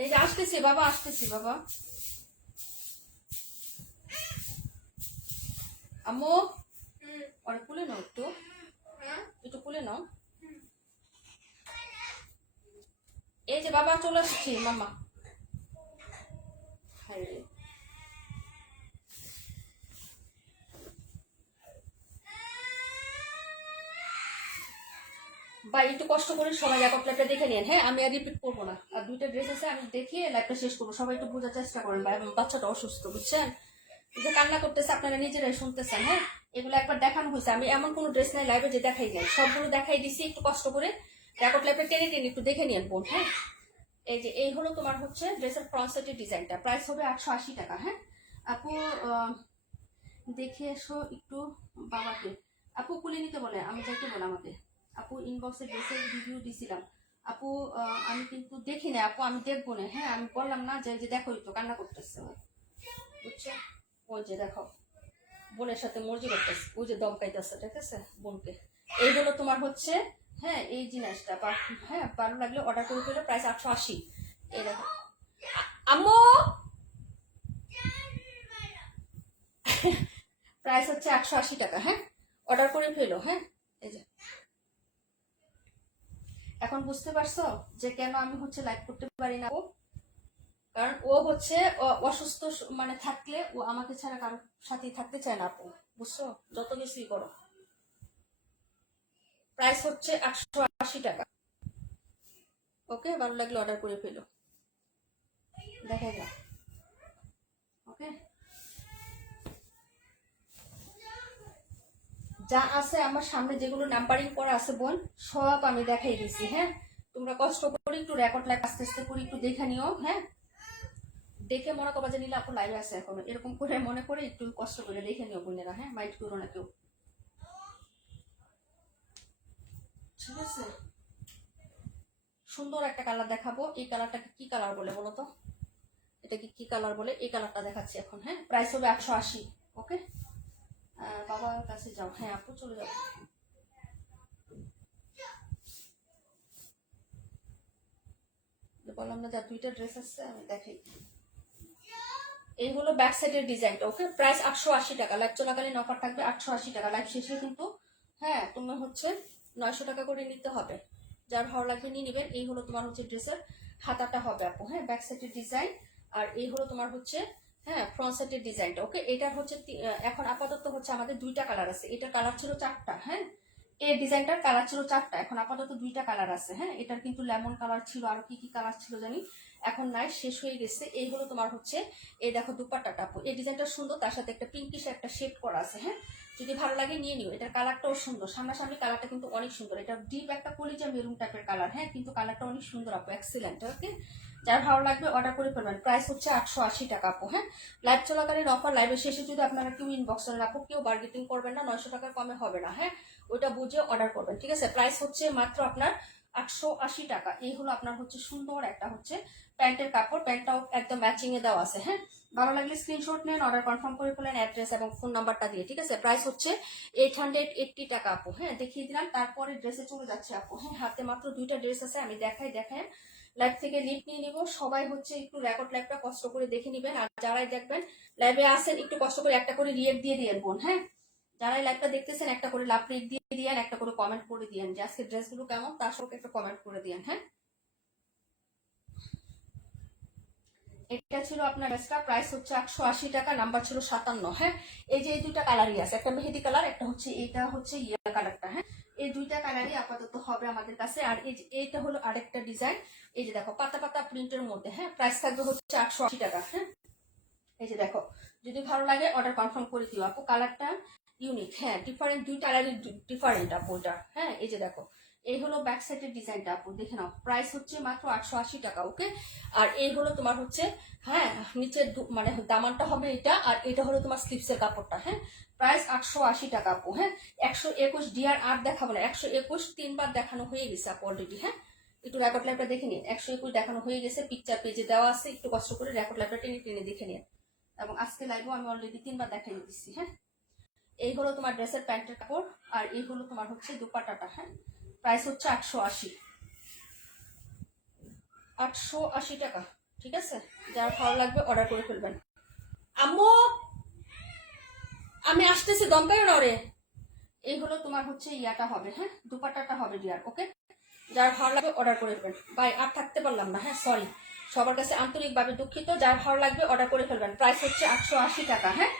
এই যে আসতেছি বাবা, আসতেছি বাবা। আম্মু, ওরে কুলে নাও, একটু একটু কুলে নাও। এই যে বাবা, চলে আসছি মামা। ভাই একটু কষ্ট করে সবাই এক লাইভটা দেখে নিন। হ্যাঁ, আমি আর রিপিট করবো না। আর দুইটা ড্রেস আছে, আমি দেখিয়ে লাইভটা শেষ করবো। সবাই একটু বোঝার চেষ্টা করেন ভাই, বাচ্চাটা অসুস্থ, বুঝছেন, যে কান্না করতেছে, আপনারা নিজেরাই শুনতেছেন। হ্যাঁ, এগুলো একবার দেখানো হয়েছে, আমি এমন কোনো ড্রেস নাই লাইভে যে দেখাই যায়, সবগুলো দেখাই দিছি। একটু কষ্ট করে রেকর্ড লাইভে টেনে টেনে একটু দেখে নিন বোন। হ্যাঁ, এই যে এই হলো তোমার হচ্ছে ড্রেসের ফ্রন্ট সাইডের ডিজাইনটা, প্রাইস হবে 880 টাকা। হ্যাঁ আপু, দেখে এসো একটু বাবাকে। আপু কুলে নিতে বলে, আমি যাইতে বলে আমাকে। আপু ইনবক্সে ড্রেসের রিভিউ দিছিলাম আপু, আমি কিন্তু দেখি না আপু, আমি দেখবো না। হ্যাঁ, আমি বললাম না যে দেখো তো কান্না করতেছে, বুঝছো, ওই যে দেখো বোনের সাথে মর্জি করতেছে, ওই যে দমকাইতেছে, ঠিক আছে বোনকে। এই হলো তোমার হচ্ছে, হ্যাঁ এই জিনিসটা। হ্যাঁ, ভালো লাগলে অর্ডার করে ফেলো, প্রাইস 880। এই দেখো আম্মু, প্রাইস হচ্ছে 880 টাকা। হ্যাঁ, অর্ডার করে ফেলো। হ্যাঁ, এই যে এখন বুঝতে পারছো যে কেন আমি হচ্ছে লাইভ করতে পারি না। কারণ ও হচ্ছে অসুস্থ, মানে থাকলে ও আমাকে ছাড়া কারোর সাথেই থাকতে চায় না আপু, বুঝছো, যত কিছুই করো। প্রাইস হচ্ছে 880 টাকা। ওকে, ভালো লাগলে অর্ডার করে ফেলো, দেখা যাক। ওকে, যা আছে আমার সামনে, যেগুলো নাম্বারিং করা আছে বোন, সব আমি দেখাই দিছি। হ্যাঁ, তোমরা কষ্ট করে একটু রেকর্ড লাইভ আস্তে আস্তে করে একটু দেখে নিও। হ্যাঁ, দেখে মনে করবা যে নীলা আপু লাইভে আছে এখন, এরকম করে মনে করে একটু কষ্ট করে দেখে নিও বোনেরা। হ্যাঁ, মাইন্ড করো না কেউ, ঠিক আছে। সুন্দর একটা কালার দেখাবো, এই কালারটাকে কি কালার বলে বলো তো, এটাকে কি কালার বলে, এই কালারটা দেখাচ্ছি এখন। হ্যাঁ, প্রাইস হবে 880। ওকে, বাবার কাছে যাও। হ্যাঁ আপু, চলে যাও। বললাম না, যা দুইটা ড্রেস আছে আমি দেখাই। এই হলো ব্যাক সাইডের ডিজাইনটা। ওকে, প্রাইস 880 টাকা। লাইভ চলাকালীন অফার থাকবে 880 টাকা। লাইভ শেষে কিন্তু হ্যাঁ তোমার হচ্ছে 900 টাকা করে নিতে হবে। যার ভালো লাগবে নিয়ে নেবেন। এই হলো তোমার হচ্ছে ড্রেসের হাতাটা হবে আপু। হ্যাঁ, ব্যাক সাইডের ডিজাইন। আর এই হলো তোমার হচ্ছে হ্যাঁ ফ্রন্ট সাইডের ডিজাইনটা। ওকে, এটা হচ্ছে এখন আপাতত হচ্ছে আমাদের দুইটা কালার আছে, এটা কালার ছিল 4টা। হ্যাঁ, এই ডিজাইনটার কালার ছিল 4টা, এখন আপাতত 2টা কালার আছে। হ্যাঁ, এটার কিন্তু লেমন কালার ছিল, আর কি কি কালার ছিল জানি এখন নাই, শেষ হয়ে গেছে। এই হলো তোমার হচ্ছে, এই দেখো দুপাট্টাটা আপু, এই ডিজাইনটা সুন্দর, তার সাথে একটা পিঙ্কিশ একটা শেড করা আছে। হ্যাঁ, যদি ভালো লাগে নিয়ে নিও, এটার কালারটাও সুন্দর, সামনাসামনি কালারটা কিন্তু অনেক সুন্দর, এটা ডিপ একটা কলিজা মেরুন টাইপের কালার। হ্যাঁ, কিন্তু কালারটা অনেক সুন্দর আপু, এক্সিলেন্ট। ওকে, যার ভালো লাগবে অর্ডার করে ফেলবেন। প্রাইস হচ্ছে 880 টাকা আপু। হ্যাঁ, লাইভ চলাকালীন অফার, লাইভের শেষে যদি আপনারা কেউ ইনবক্স করেন আপু, কেউ বার্গেটিং করবেন না, 900 টাকার কমে হবে না। হ্যাঁ, ওইটা বুঝে অর্ডার করবেন, ঠিক আছে? প্রাইস হচ্ছে মাত্র আপনার 880 টাকা। এই হলো আপনার হচ্ছে সুন্দর একটা হচ্ছে প্যান্টের কাপড়, প্যান্টটাও একদম ম্যাচিং এ দেওয়া আছে। হ্যাঁ, ভালো লাগলে স্ক্রিনশট নেন, অর্ডার কনফার্ম করে ফেলেন অ্যাড্রেস এবং ফোন নাম্বারটা দিয়ে, ঠিক আছে? প্রাইস হচ্ছে 880 টাকা আপু। হ্যাঁ, দেখিয়ে দিলাম, তারপরে ড্রেসে চলে যাচ্ছে আপু। হ্যাঁ, হাতে মাত্র 2টা ড্রেস আছে, আমি দেখেন লাইভ থেকে লিঙ্ক নিয়ে নিব। সবাই হচ্ছে একটু রেকর্ড লাইভটা কষ্ট করে দেখে নিবেন, আর যারাই দেখবেন লাইভে আসেন একটু কষ্ট করে একটা করে রিয়েক্ট দিয়ে দিয়েন বোন। হ্যাঁ, যারাই লাইভটা দেখতেছেন একটা করে লাভ রিয়েক্ট দিয়ে দিয়েন, একটা করে কমেন্ট করে দিয়েন যে আজকে ড্রেসগুলো কেমন, তার সঙ্গে একটা কমেন্ট করে দিয়েন। হ্যাঁ, এটা ছিল আপনার ড্রেসটা, প্রাইস হচ্ছে 880 টাকা, নাম্বার ছিল 57। হ্যাঁ, এই যে এই 2টা কালারই আছে, একটা মেহেদি কালার, একটা হচ্ছে এইটা হচ্ছে ইয়া কালারটা। হ্যাঁ, এই 2টা কালারই আপাতত হবে আমাদের কাছে। আর এই যে এইটা হলো আরেকটা ডিজাইন, এই যে দেখো পাতা পাতা প্রিন্টের মধ্যে। হ্যাঁ, প্রাইস থাকবে হচ্ছে 880 টাকা। হ্যাঁ, এই যে দেখো, যদি ভালো লাগে অর্ডার কনফার্ম করে দিও আপু। কালারটা ইউনিক, হ্যাঁ, ডিফারেন্ট, 2 কালারের ডিফারেন্ট আপু এটা। হ্যাঁ, এই যে দেখো, এই হলো ব্যাক সাইডের ডিজাইনটা আপু, দেখে নাও। প্রাইস হচ্ছে মাত্র 880 টাকা। ওকে, আর এই হলো তোমার হচ্ছে, হ্যাঁ, নিচের মানে দামানটা হবে এটা, আর এটা হলো তোমার স্লিপসের কাপড়টা। হ্যাঁ, প্রাইস 880 টাকা আপু। হ্যাঁ, 121 ডিআর আর দেখাবো না, 121 3বার দেখানো হয়ে গেছে আপু অলরেডি। হ্যাঁ, একটু রেকর্ড লাইভটা দেখে নিন, 121 দেখানো হয়ে গেছে, পিকচার পেজে দেওয়া আছে, একটু কষ্ট করে রেকর্ড লাইভটা টেনে টেনে দেখে নিন। এবং আজকে লাইভও আমি অলরেডি 3বার দেখাই দিচ্ছি। হ্যাঁ, এই হলো তোমার ড্রেসের প্যান্টের কাপড়, আর এই হলো তোমার হচ্ছে দুপাট্টাটা। হ্যাঁ, প্রাইস হচ্ছে 880 টাকা, ঠিক আছে? যার ভালো লাগবে অর্ডার করে ফেলবেন। আম্মু, আমি আসতেছি, দম পেও না রে। এই হলো তোমার হচ্ছে ইয়াটা হবে। হ্যাঁ, দুপাট্টাটা হবে ডিয়ার। ওকে, যার ভালো লাগবে অর্ডার করে ফেলবেন। বাই, আর থাকতে পারলাম না। হ্যাঁ, সরি, সবার কাছে আন্তরিকভাবে দুঃখিত। যার ভালো লাগবে অর্ডার করে ফেলবেন। প্রাইস হচ্ছে 880 টাকা। হ্যাঁ,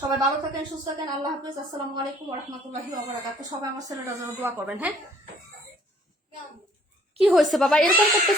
সবাই ভালো থাকেন, সুস্থ থাকেন, আল্লাহ হাফিজ, আসসালামু আলাইকুম ওয়া রাহমাতুল্লাহি ওয়া বারাকাতুহু। সবাই আমার ছেলেটার জন্য দোয়া করবেন। হ্যাঁ, কি হয়েছে বাবা এরকম করতে